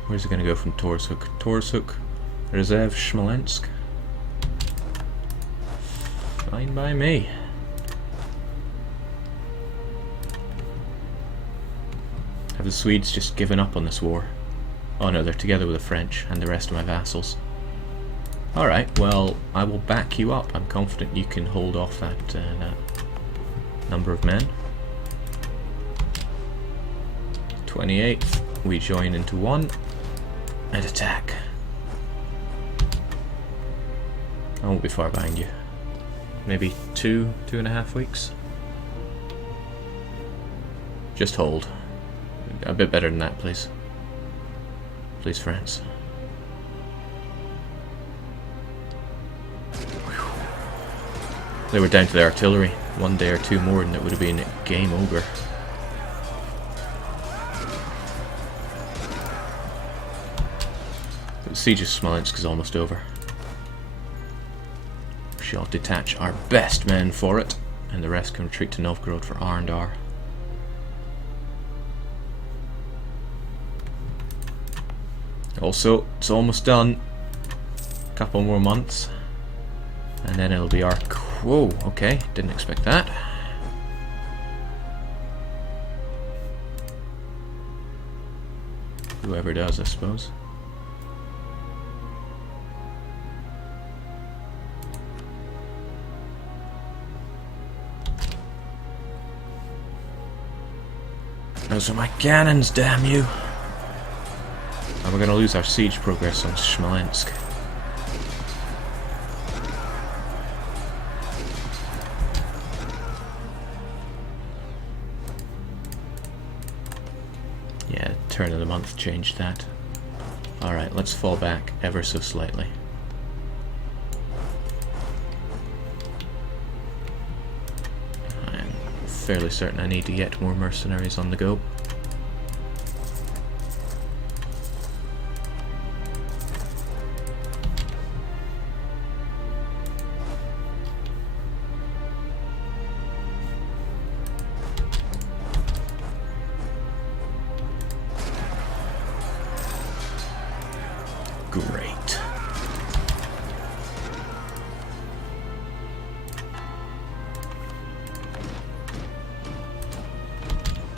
Where's it going to go from Torshuk? Torshuk, Reserve, Smolensk. Fine by me. Have the Swedes just given up on this war? Oh no, they're together with the French and the rest of my vassals. Alright, well, I will back you up. I'm confident you can hold off that number of men. 28th, we join into one and attack. I won't be far behind you. Maybe 2.5 weeks. Just hold. A bit better than that, please. Please, France. They were down to the artillery. 1 day or two more and it would have been game over. The siege of Smolensk is almost over. We shall detach our best men for it, and the rest can retreat to Novgorod for R&R. Also, it's almost done. Couple more months, and then it'll be our... Whoa, okay, didn't expect that. Whoever does, I suppose. Those are my cannons, damn you! And we're going to lose our siege progress on Smolensk. Yeah, turn of the month changed that. Alright, let's fall back ever so slightly. I'm fairly certain I need to get more mercenaries on the go. Great.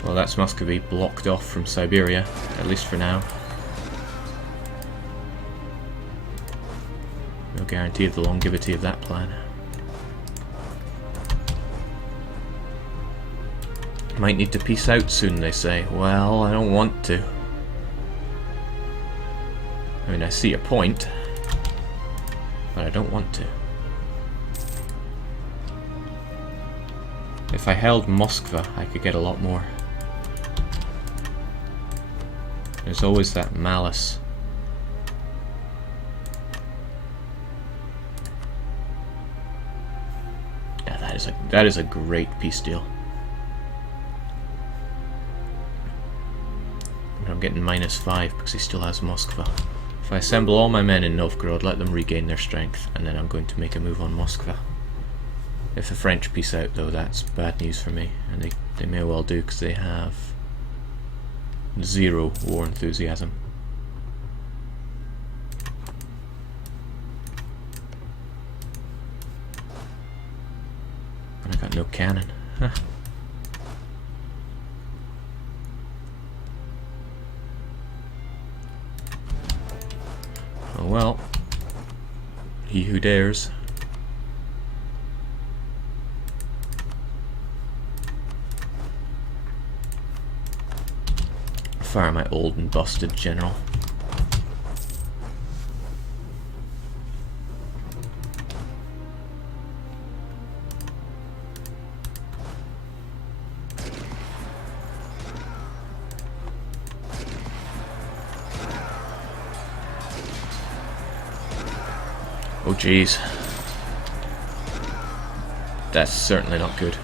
Well, that's Muscovy blocked off from Siberia, at least for now. No guarantee of the longevity of that plan. Might need to peace out soon, they say. Well, I don't want to. I mean, I see your point, but I don't want to. If I held Moskva, I could get a lot more. There's always that malice. Yeah, that is a great peace deal. But I'm getting -5 because he still has Moskva. If I assemble all my men in Novgorod, let them regain their strength, and then I'm going to make a move on Moskva. If the French peace out, though, that's bad news for me, and they may well do, because they have 0 war enthusiasm. And I got no cannon. Huh. Oh well. He who dares. Fire my old and busted general. Oh jeez. That's certainly not good.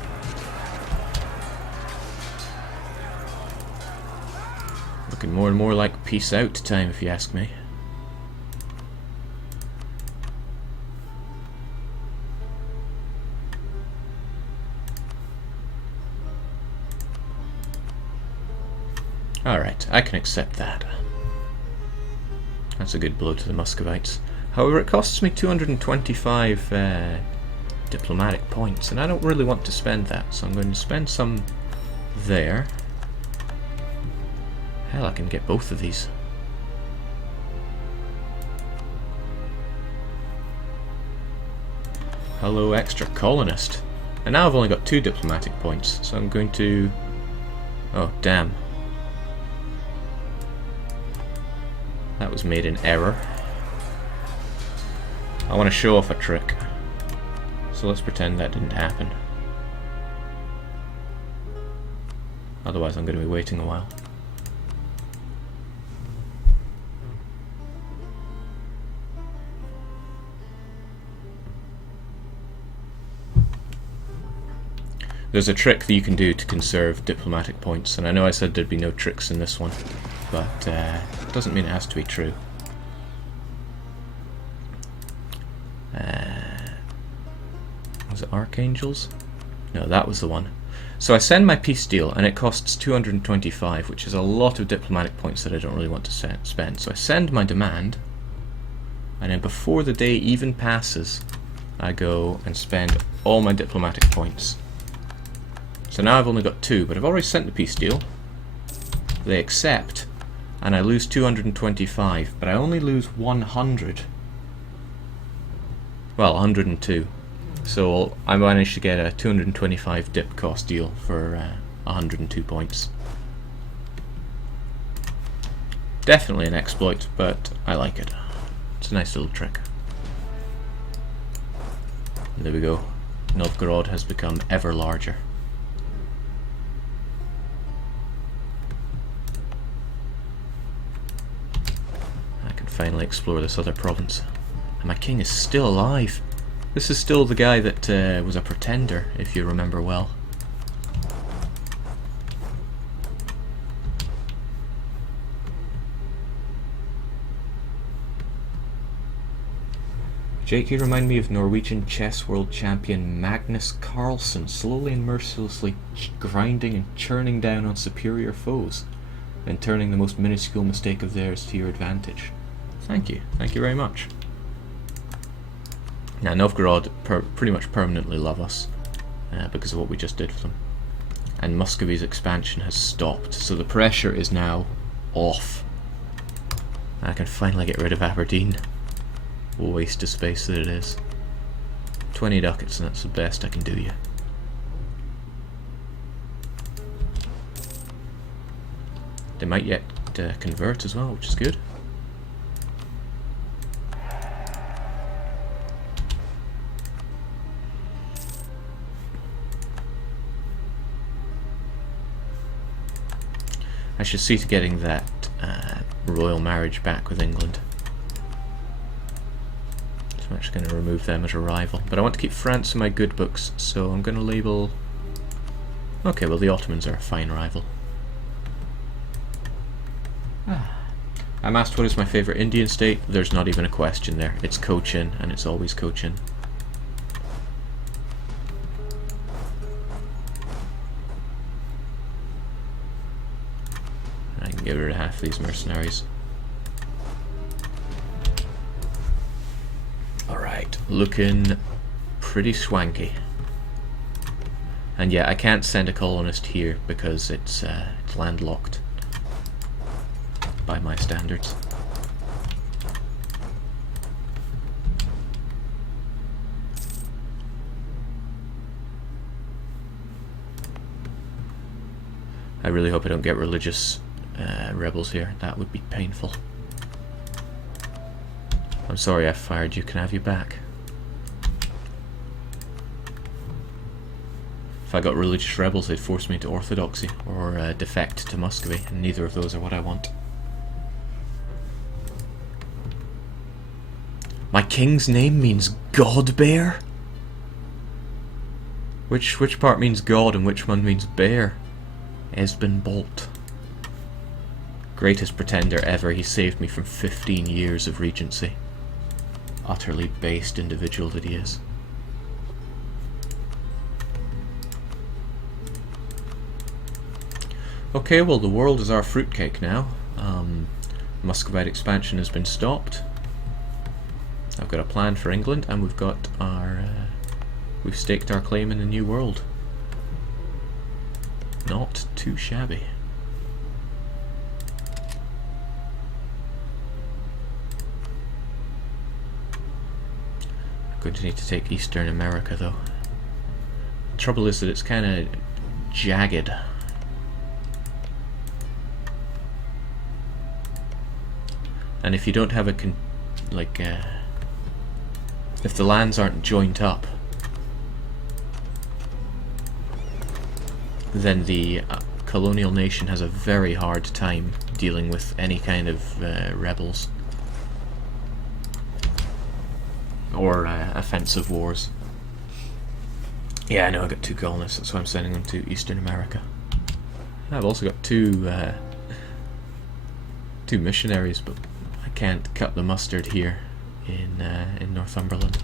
Looking more and more like peace out time, if you ask me. Alright, I can accept that. That's a good blow to the Muscovites. However, it costs me 225 diplomatic points, and I don't really want to spend that, so I'm going to spend some there. Hell, I can get both of these. Hello, extra colonist. And now I've only got 2 diplomatic points, so I'm going to... Oh, damn. That was made in error. I want to show off a trick. So let's pretend that didn't happen. Otherwise I'm going to be waiting a while. There's a trick that you can do to conserve diplomatic points, and I know I said there'd be no tricks in this one, but it doesn't mean it has to be true. Was it Archangels? No, that was the one. So I send my peace deal, and it costs 225, which is a lot of diplomatic points that I don't really want to spend. So I send my demand, and then before the day even passes, I go and spend all my diplomatic points. So now I've only got 2, but I've already sent the peace deal. They accept, and I lose 225, but I only lose 100. Well, 102. So I managed to get a 225 dip cost deal for 102 points. Definitely an exploit, but I like it. It's a nice little trick. And there we go. Novgorod has become ever larger. I can finally explore this other province. And my king is still alive. This is still the guy that was a pretender, if you remember well. Jake, you remind me of Norwegian chess world champion Magnus Carlsen, slowly and mercilessly grinding and churning down on superior foes, then turning the most minuscule mistake of theirs to your advantage. Thank you very much. Now Novgorod pretty much permanently love us because of what we just did for them. And Muscovy's expansion has stopped, so the pressure is now off. I can finally get rid of Aberdeen. Waste of space that it is. 20 ducats, and that's the best I can do you. They might yet convert as well, which is good. I should see to getting that royal marriage back with England. So I'm actually going to remove them as a rival. But I want to keep France in my good books, so I'm going to label... Okay, well the Ottomans are a fine rival. I'm asked what is my favourite Indian state. There's not even a question there. It's Cochin, and it's always Cochin. I can get rid of half these mercenaries. Alright, looking pretty swanky. And yeah, I can't send a colonist here because it's landlocked by my standards. I really hope I don't get religious rebels here. That would be painful. I'm sorry I fired you. Can I have you back? If I got religious rebels, they'd force me to orthodoxy or defect to Muscovy, and neither of those are what I want. My king's name means God Bear? Which part means God and which one means bear? Esben Bolt. Greatest pretender ever, he saved me from 15 years of regency. Utterly based individual that he is. Okay, well the world is our fruitcake now. Muscovite expansion has been stopped. I've got a plan for England, and we've got our... we've staked our claim in the New World. Not too shabby. I'm going to need to take Eastern America though. The trouble is that it's kind of jagged. And if you don't have a if the lands aren't joined up, then the colonial nation has a very hard time dealing with any kind of rebels or offensive wars. Yeah, I know I got 2 colonists, that's why I'm sending them to Eastern America. I've also got two missionaries, but I can't cut the mustard here in Northumberland.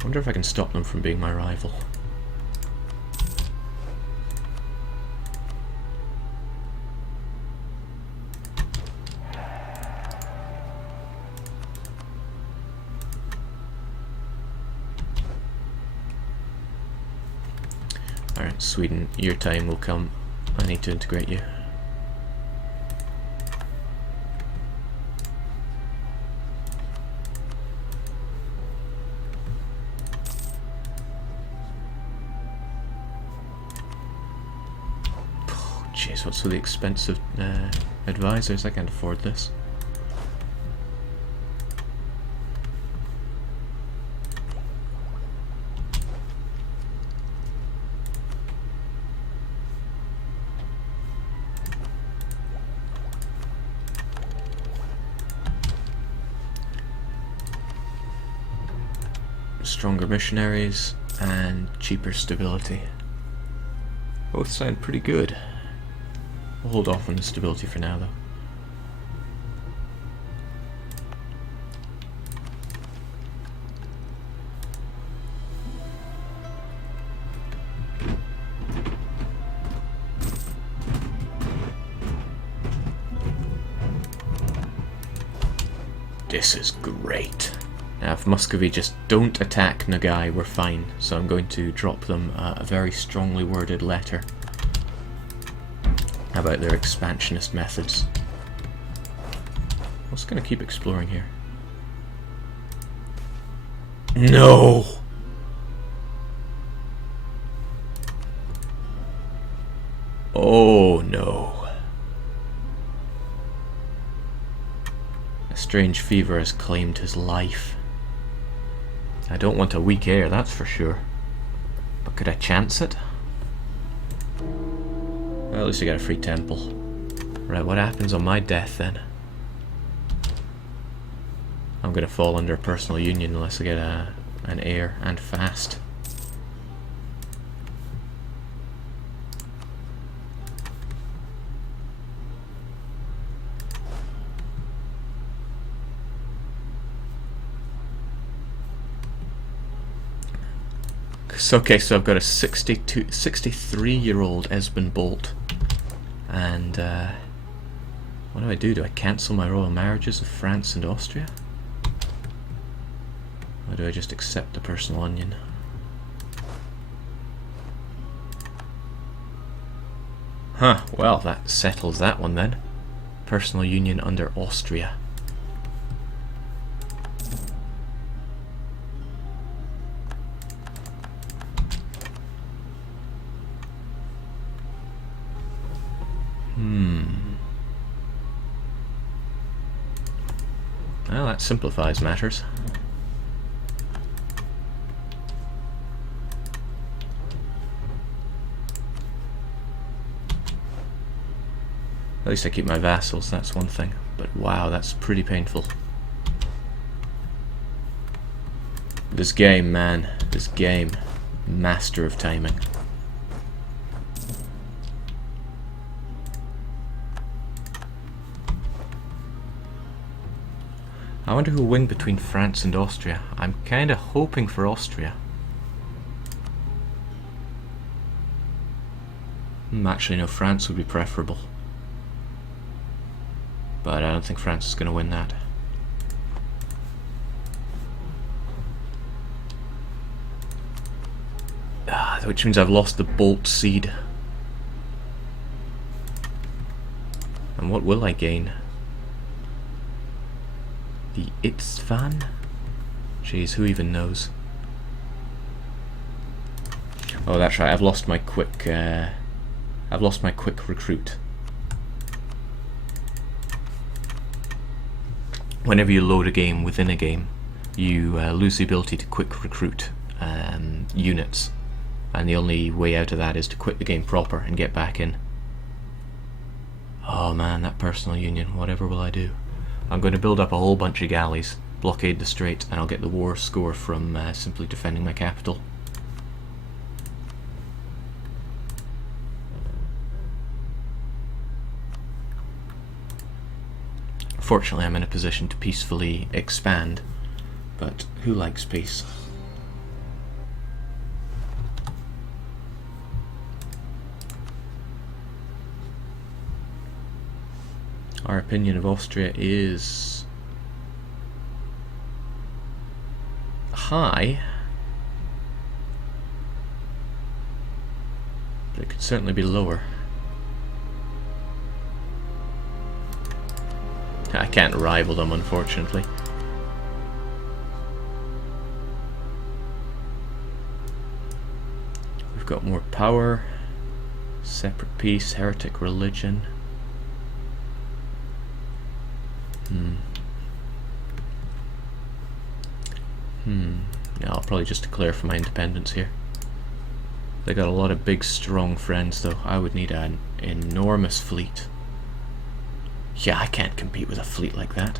I wonder if I can stop them from being my rival. Alright, Sweden, your time will come. I need to integrate you. Jeez, what's with the expensive advisors? I can't afford this. Stronger missionaries and cheaper stability. Both sound pretty good. We'll hold off on the stability for now, though. This is great. Now, if Muscovy just don't attack Nogai, we're fine. So I'm going to drop them a very strongly worded letter about their expansionist methods. I'm just going to keep exploring here. No! Oh no. A strange fever has claimed his life. I don't want a weak heir, that's for sure. But could I chance it? Well, at least I got a free temple. Right, what happens on my death then? I'm gonna fall under a personal union unless I get an heir, and fast. Okay, so I've got a 63-year-old Esben Bolt. And what do? Do I cancel my royal marriages of France and Austria? Or do I just accept the personal onion? Huh, well, that settles that one then. Personal union under Austria. that simplifies matters. At least I keep my vassals, that's one thing. But wow, that's pretty painful. This game, man. This game. Master of timing. I wonder who will win between France and Austria. I'm kinda hoping for Austria. Actually no, France would be preferable. But I don't think France is going to win that. Which means I've lost the Bolt Seed. And what will I gain? The Itzvan? Jeez, who even knows? Oh, that's right. I've lost my quick recruit. Whenever you load a game within a game, you lose the ability to quick recruit units, and the only way out of that is to quit the game proper and get back in. Oh man, that personal union, whatever will I do? I'm going to build up a whole bunch of galleys, blockade the strait, and I'll get the war score from simply defending my capital. Fortunately, I'm in a position to peacefully expand, but who likes peace? Our opinion of Austria is high, but it could certainly be lower. I can't rival them, unfortunately. We've got more power, separate peace, heretic religion. Yeah, I'll probably just declare for my independence here. They got a lot of big, strong friends, though. I would need an enormous fleet. Yeah, I can't compete with a fleet like that.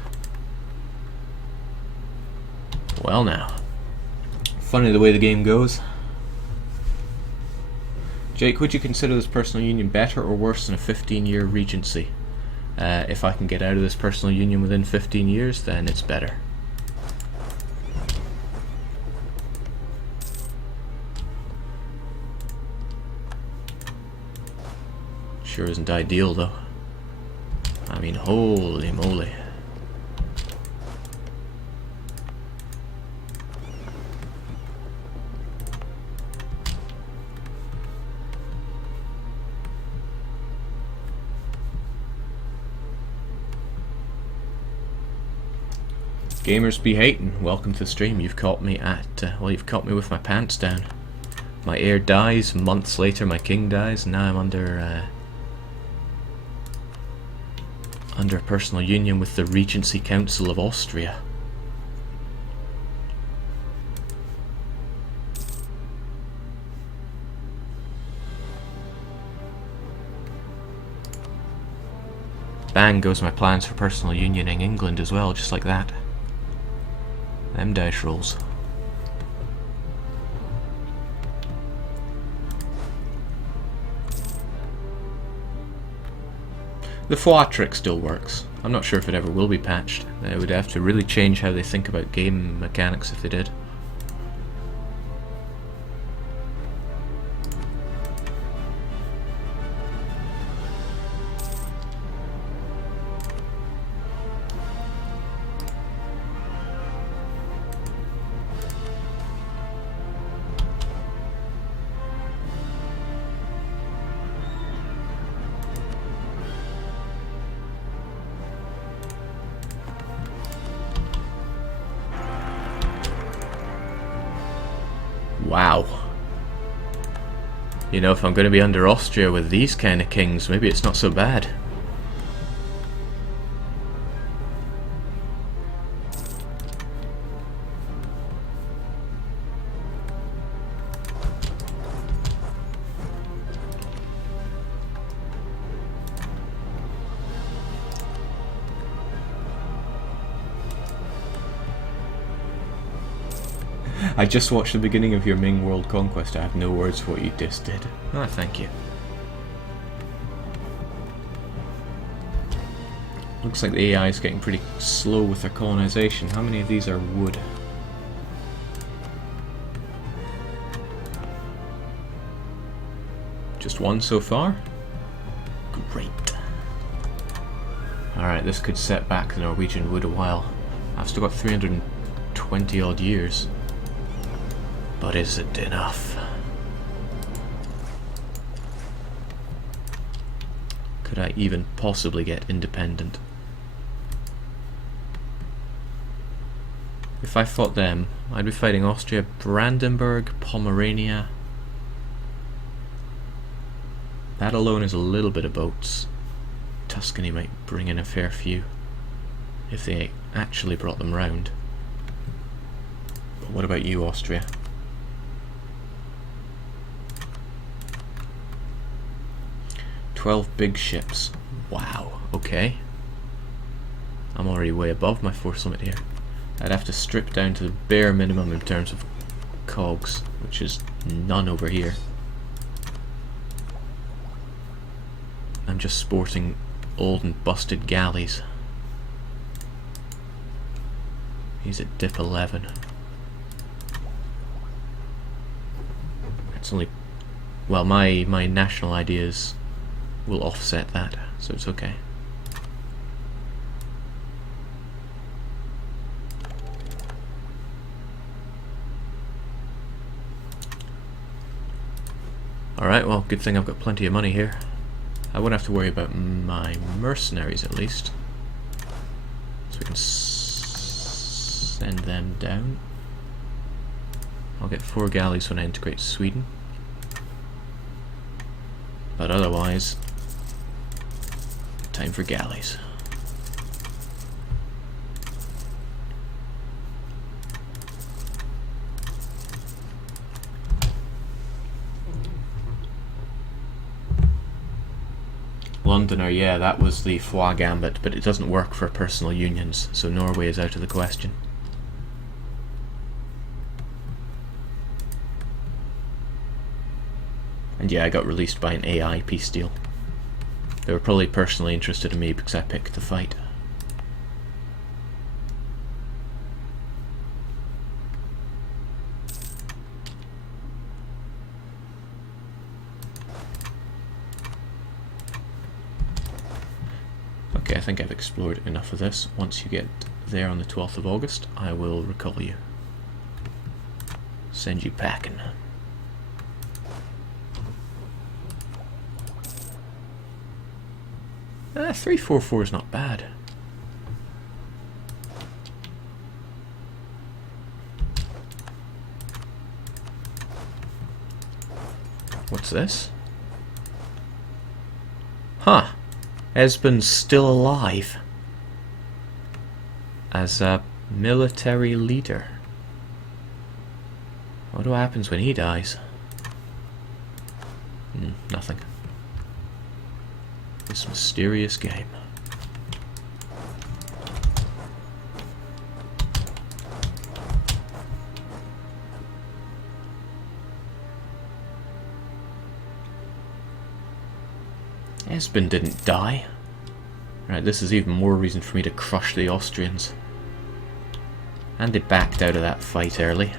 Well now. Funny the way the game goes. Jake, would you consider this personal union better or worse than a 15-year regency? If I can get out of this personal union within 15 years, then it's better. Sure isn't ideal, though. I mean, holy moly. Gamers be hating. Welcome to the stream. You've caught me at, well, you've caught me with my pants down. My heir dies, months later my king dies, and now I'm under a personal union with the Regency Council of Austria. Bang goes my plans for personal unioning England as well, just like that. Them dice rolls. The foie trick still works. I'm not sure if it ever will be patched. They would have to really change how they think about game mechanics if they did. Wow. You know, if I'm going to be under Austria with these kind of kings, maybe it's not so bad. I just watched the beginning of your Ming World Conquest. I have no words for what you just did. Ah, thank you. Looks like the AI is getting pretty slow with their colonization. How many of these are wood? Just one so far? Great. Alright, this could set back the Norwegian Wood a while. I've still got 320 odd years. But is it enough? Could I even possibly get independent? If I fought them, I'd be fighting Austria, Brandenburg, Pomerania. That alone is a little bit of boats. Tuscany might bring in a fair few, if they actually brought them round. But what about you, Austria? "12 big ships. Wow, okay. I'm already way above my force limit here. I'd have to strip down to the bare minimum in terms of cogs, which is none over here. I'm just sporting old and busted galleys. He's at dip 11. It's only... well, my national ideas will offset that, so it's okay. Alright, well, good thing I've got plenty of money here. I won't have to worry about my mercenaries, at least. So we can send them down. I'll get 4 galleys when I integrate Sweden. But otherwise, time for galleys. Londoner, yeah, that was the Foix Gambit, but it doesn't work for personal unions, so Norway is out of the question. And yeah, I got released by an AI peace deal. They were probably personally interested in me because I picked the fight. Okay, I think I've explored enough of this. Once you get there on the 12th of August, I will recall you. Send you packing. 344 is not bad. What's this? Huh. Esbon's still alive as a military leader. What happens when he dies? Nothing. This mysterious game. Esbon didn't die. Right, this is even more reason for me to crush the Austrians. And they backed out of that fight early.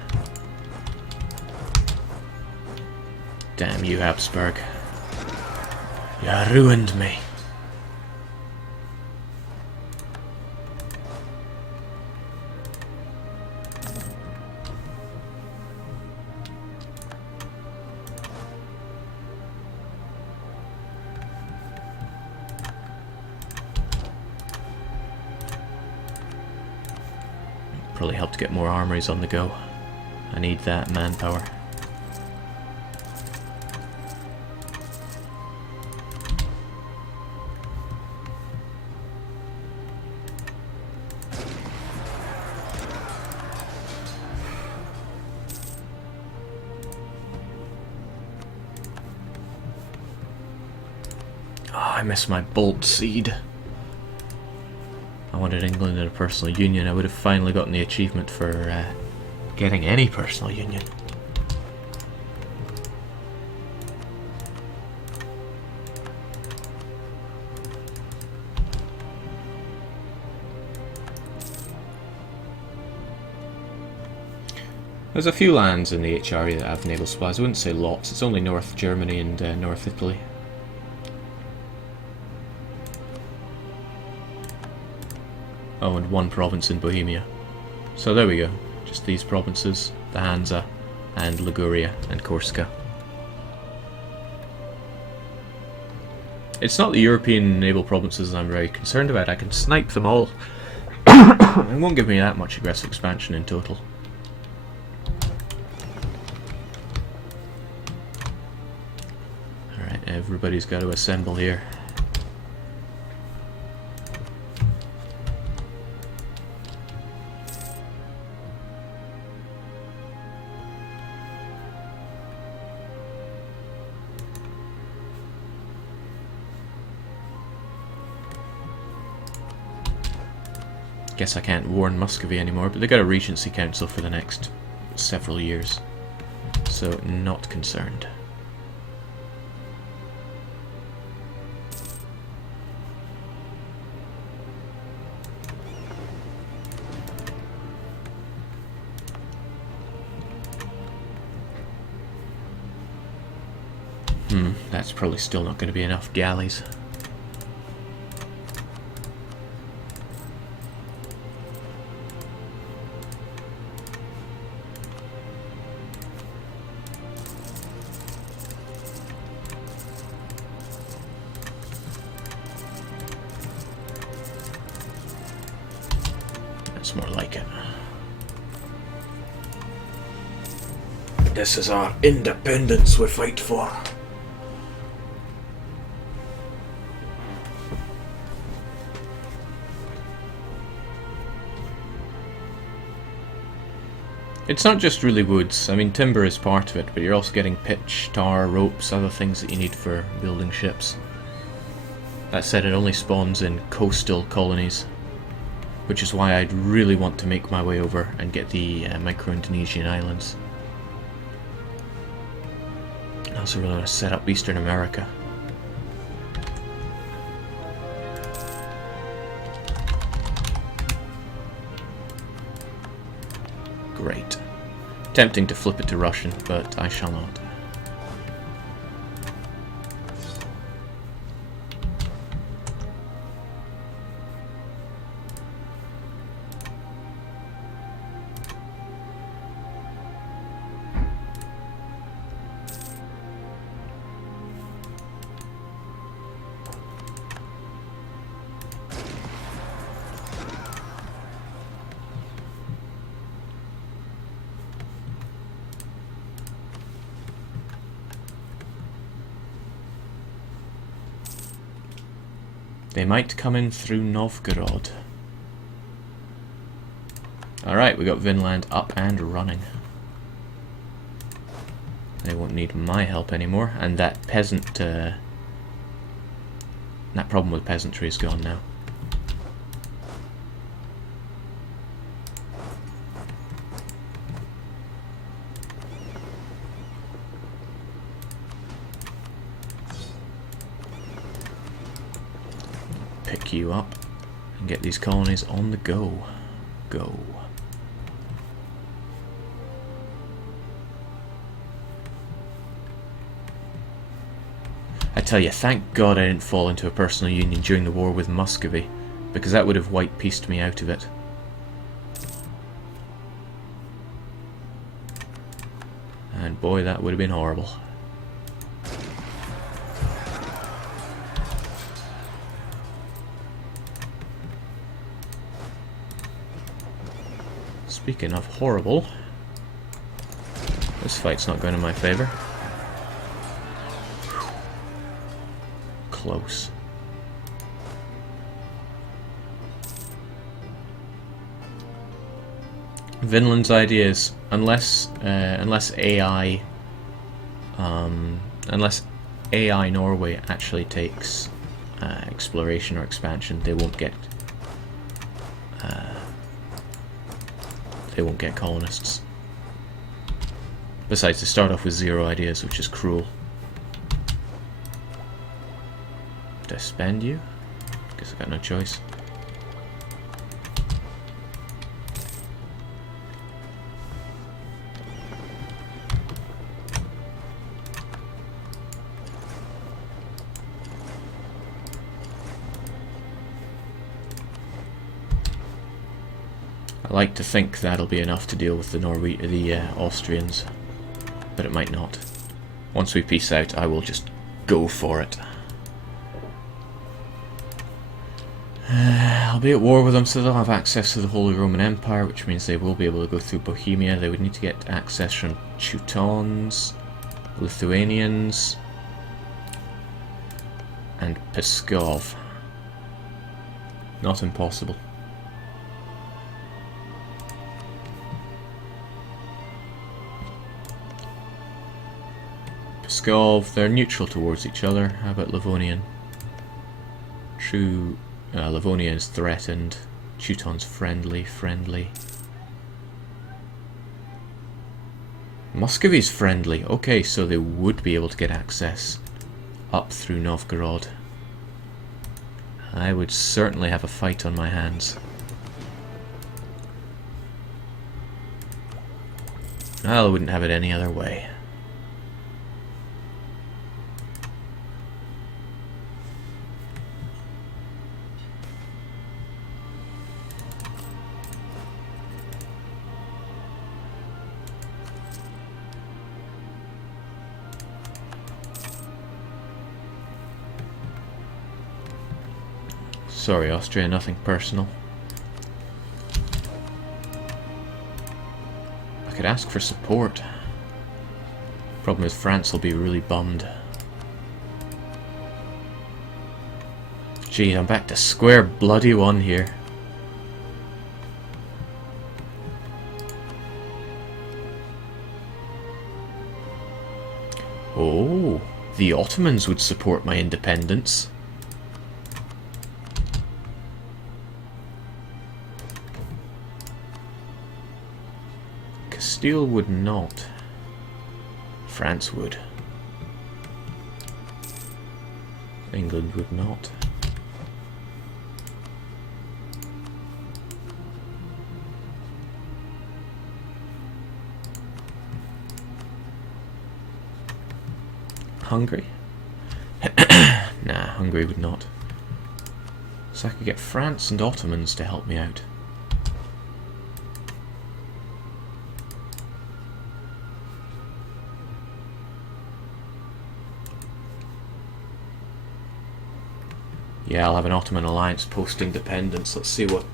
Damn you, Habsburg. You ruined me. Probably help to get more armories on the go. I need that manpower. I miss my bolt seed. I wanted England in a personal union. I would have finally gotten the achievement for getting any personal union. There's a few lands in the HRE that have naval supplies. I wouldn't say lots. It's only North Germany and North Italy. Oh, and one province in Bohemia. So there we go. Just these provinces, the Hansa, and Liguria, and Corsica. It's not the European naval provinces I'm very concerned about. I can snipe them all. It won't give me that much aggressive expansion in total. Alright, everybody's got to assemble here. Guess I can't warn Muscovy anymore, but they got a regency council for the next several years, so not concerned. That's probably still not going to be enough galleys. That's more like it. This is our independence we fight for. It's not just really woods. I mean, timber is part of it, but you're also getting pitch, tar, ropes, other things that you need for building ships. That said, it only spawns in coastal colonies, which is why I'd really want to make my way over and get the Micro-Indonesian islands. I also really want to set up Eastern America. Great. Tempting to flip it to Russian, but I shall not. They might come in through Novgorod. Alright, we got Vinland up and running. They won't need my help anymore, and that peasant, that problem with peasantry is gone now. Pick you up and get these colonies on the go. Go. I tell you, thank God I didn't fall into a personal union during the war with Muscovy, because that would have white-pieced me out of it. And boy, that would have been horrible. Speaking of horrible, this fight's not going in my favour. Close. Vinland's idea is unless AI Norway actually takes exploration or expansion, they won't get colonists. Besides, they start off with 0 ideas, which is cruel. Did I spend you? Guess I got no choice. I like to think that'll be enough to deal with the Austrians, but it might not. Once we peace out, I will just go for it. I'll be at war with them, so they'll have access to the Holy Roman Empire, which means they will be able to go through Bohemia. They would need to get access from Teutons, Lithuanians, and Pskov. Not impossible. Pskov, they're neutral towards each other. How about Livonian? True, Livonia is threatened. Teuton's friendly. Muscovy's friendly. Okay, so they would be able to get access up through Novgorod. I would certainly have a fight on my hands. I wouldn't have it any other way. Sorry, Austria, nothing personal. I could ask for support. Problem is, France will be really bummed. Gee, I'm back to square bloody one here. Oh, the Ottomans would support my independence. Castile would not. France would. England would not. Hungary? Nah, Hungary would not. So I could get France and Ottomans to help me out. Yeah, I'll have an Ottoman alliance post-independence. Let's see what.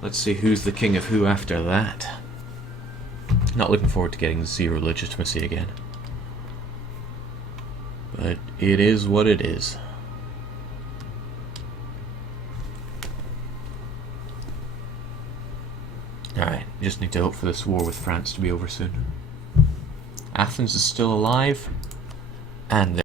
Let's see who's the king of who after that. Not looking forward to getting 0 legitimacy again. But it is what it is. Alright, just need to hope for this war with France to be over soon. Athens is still alive, and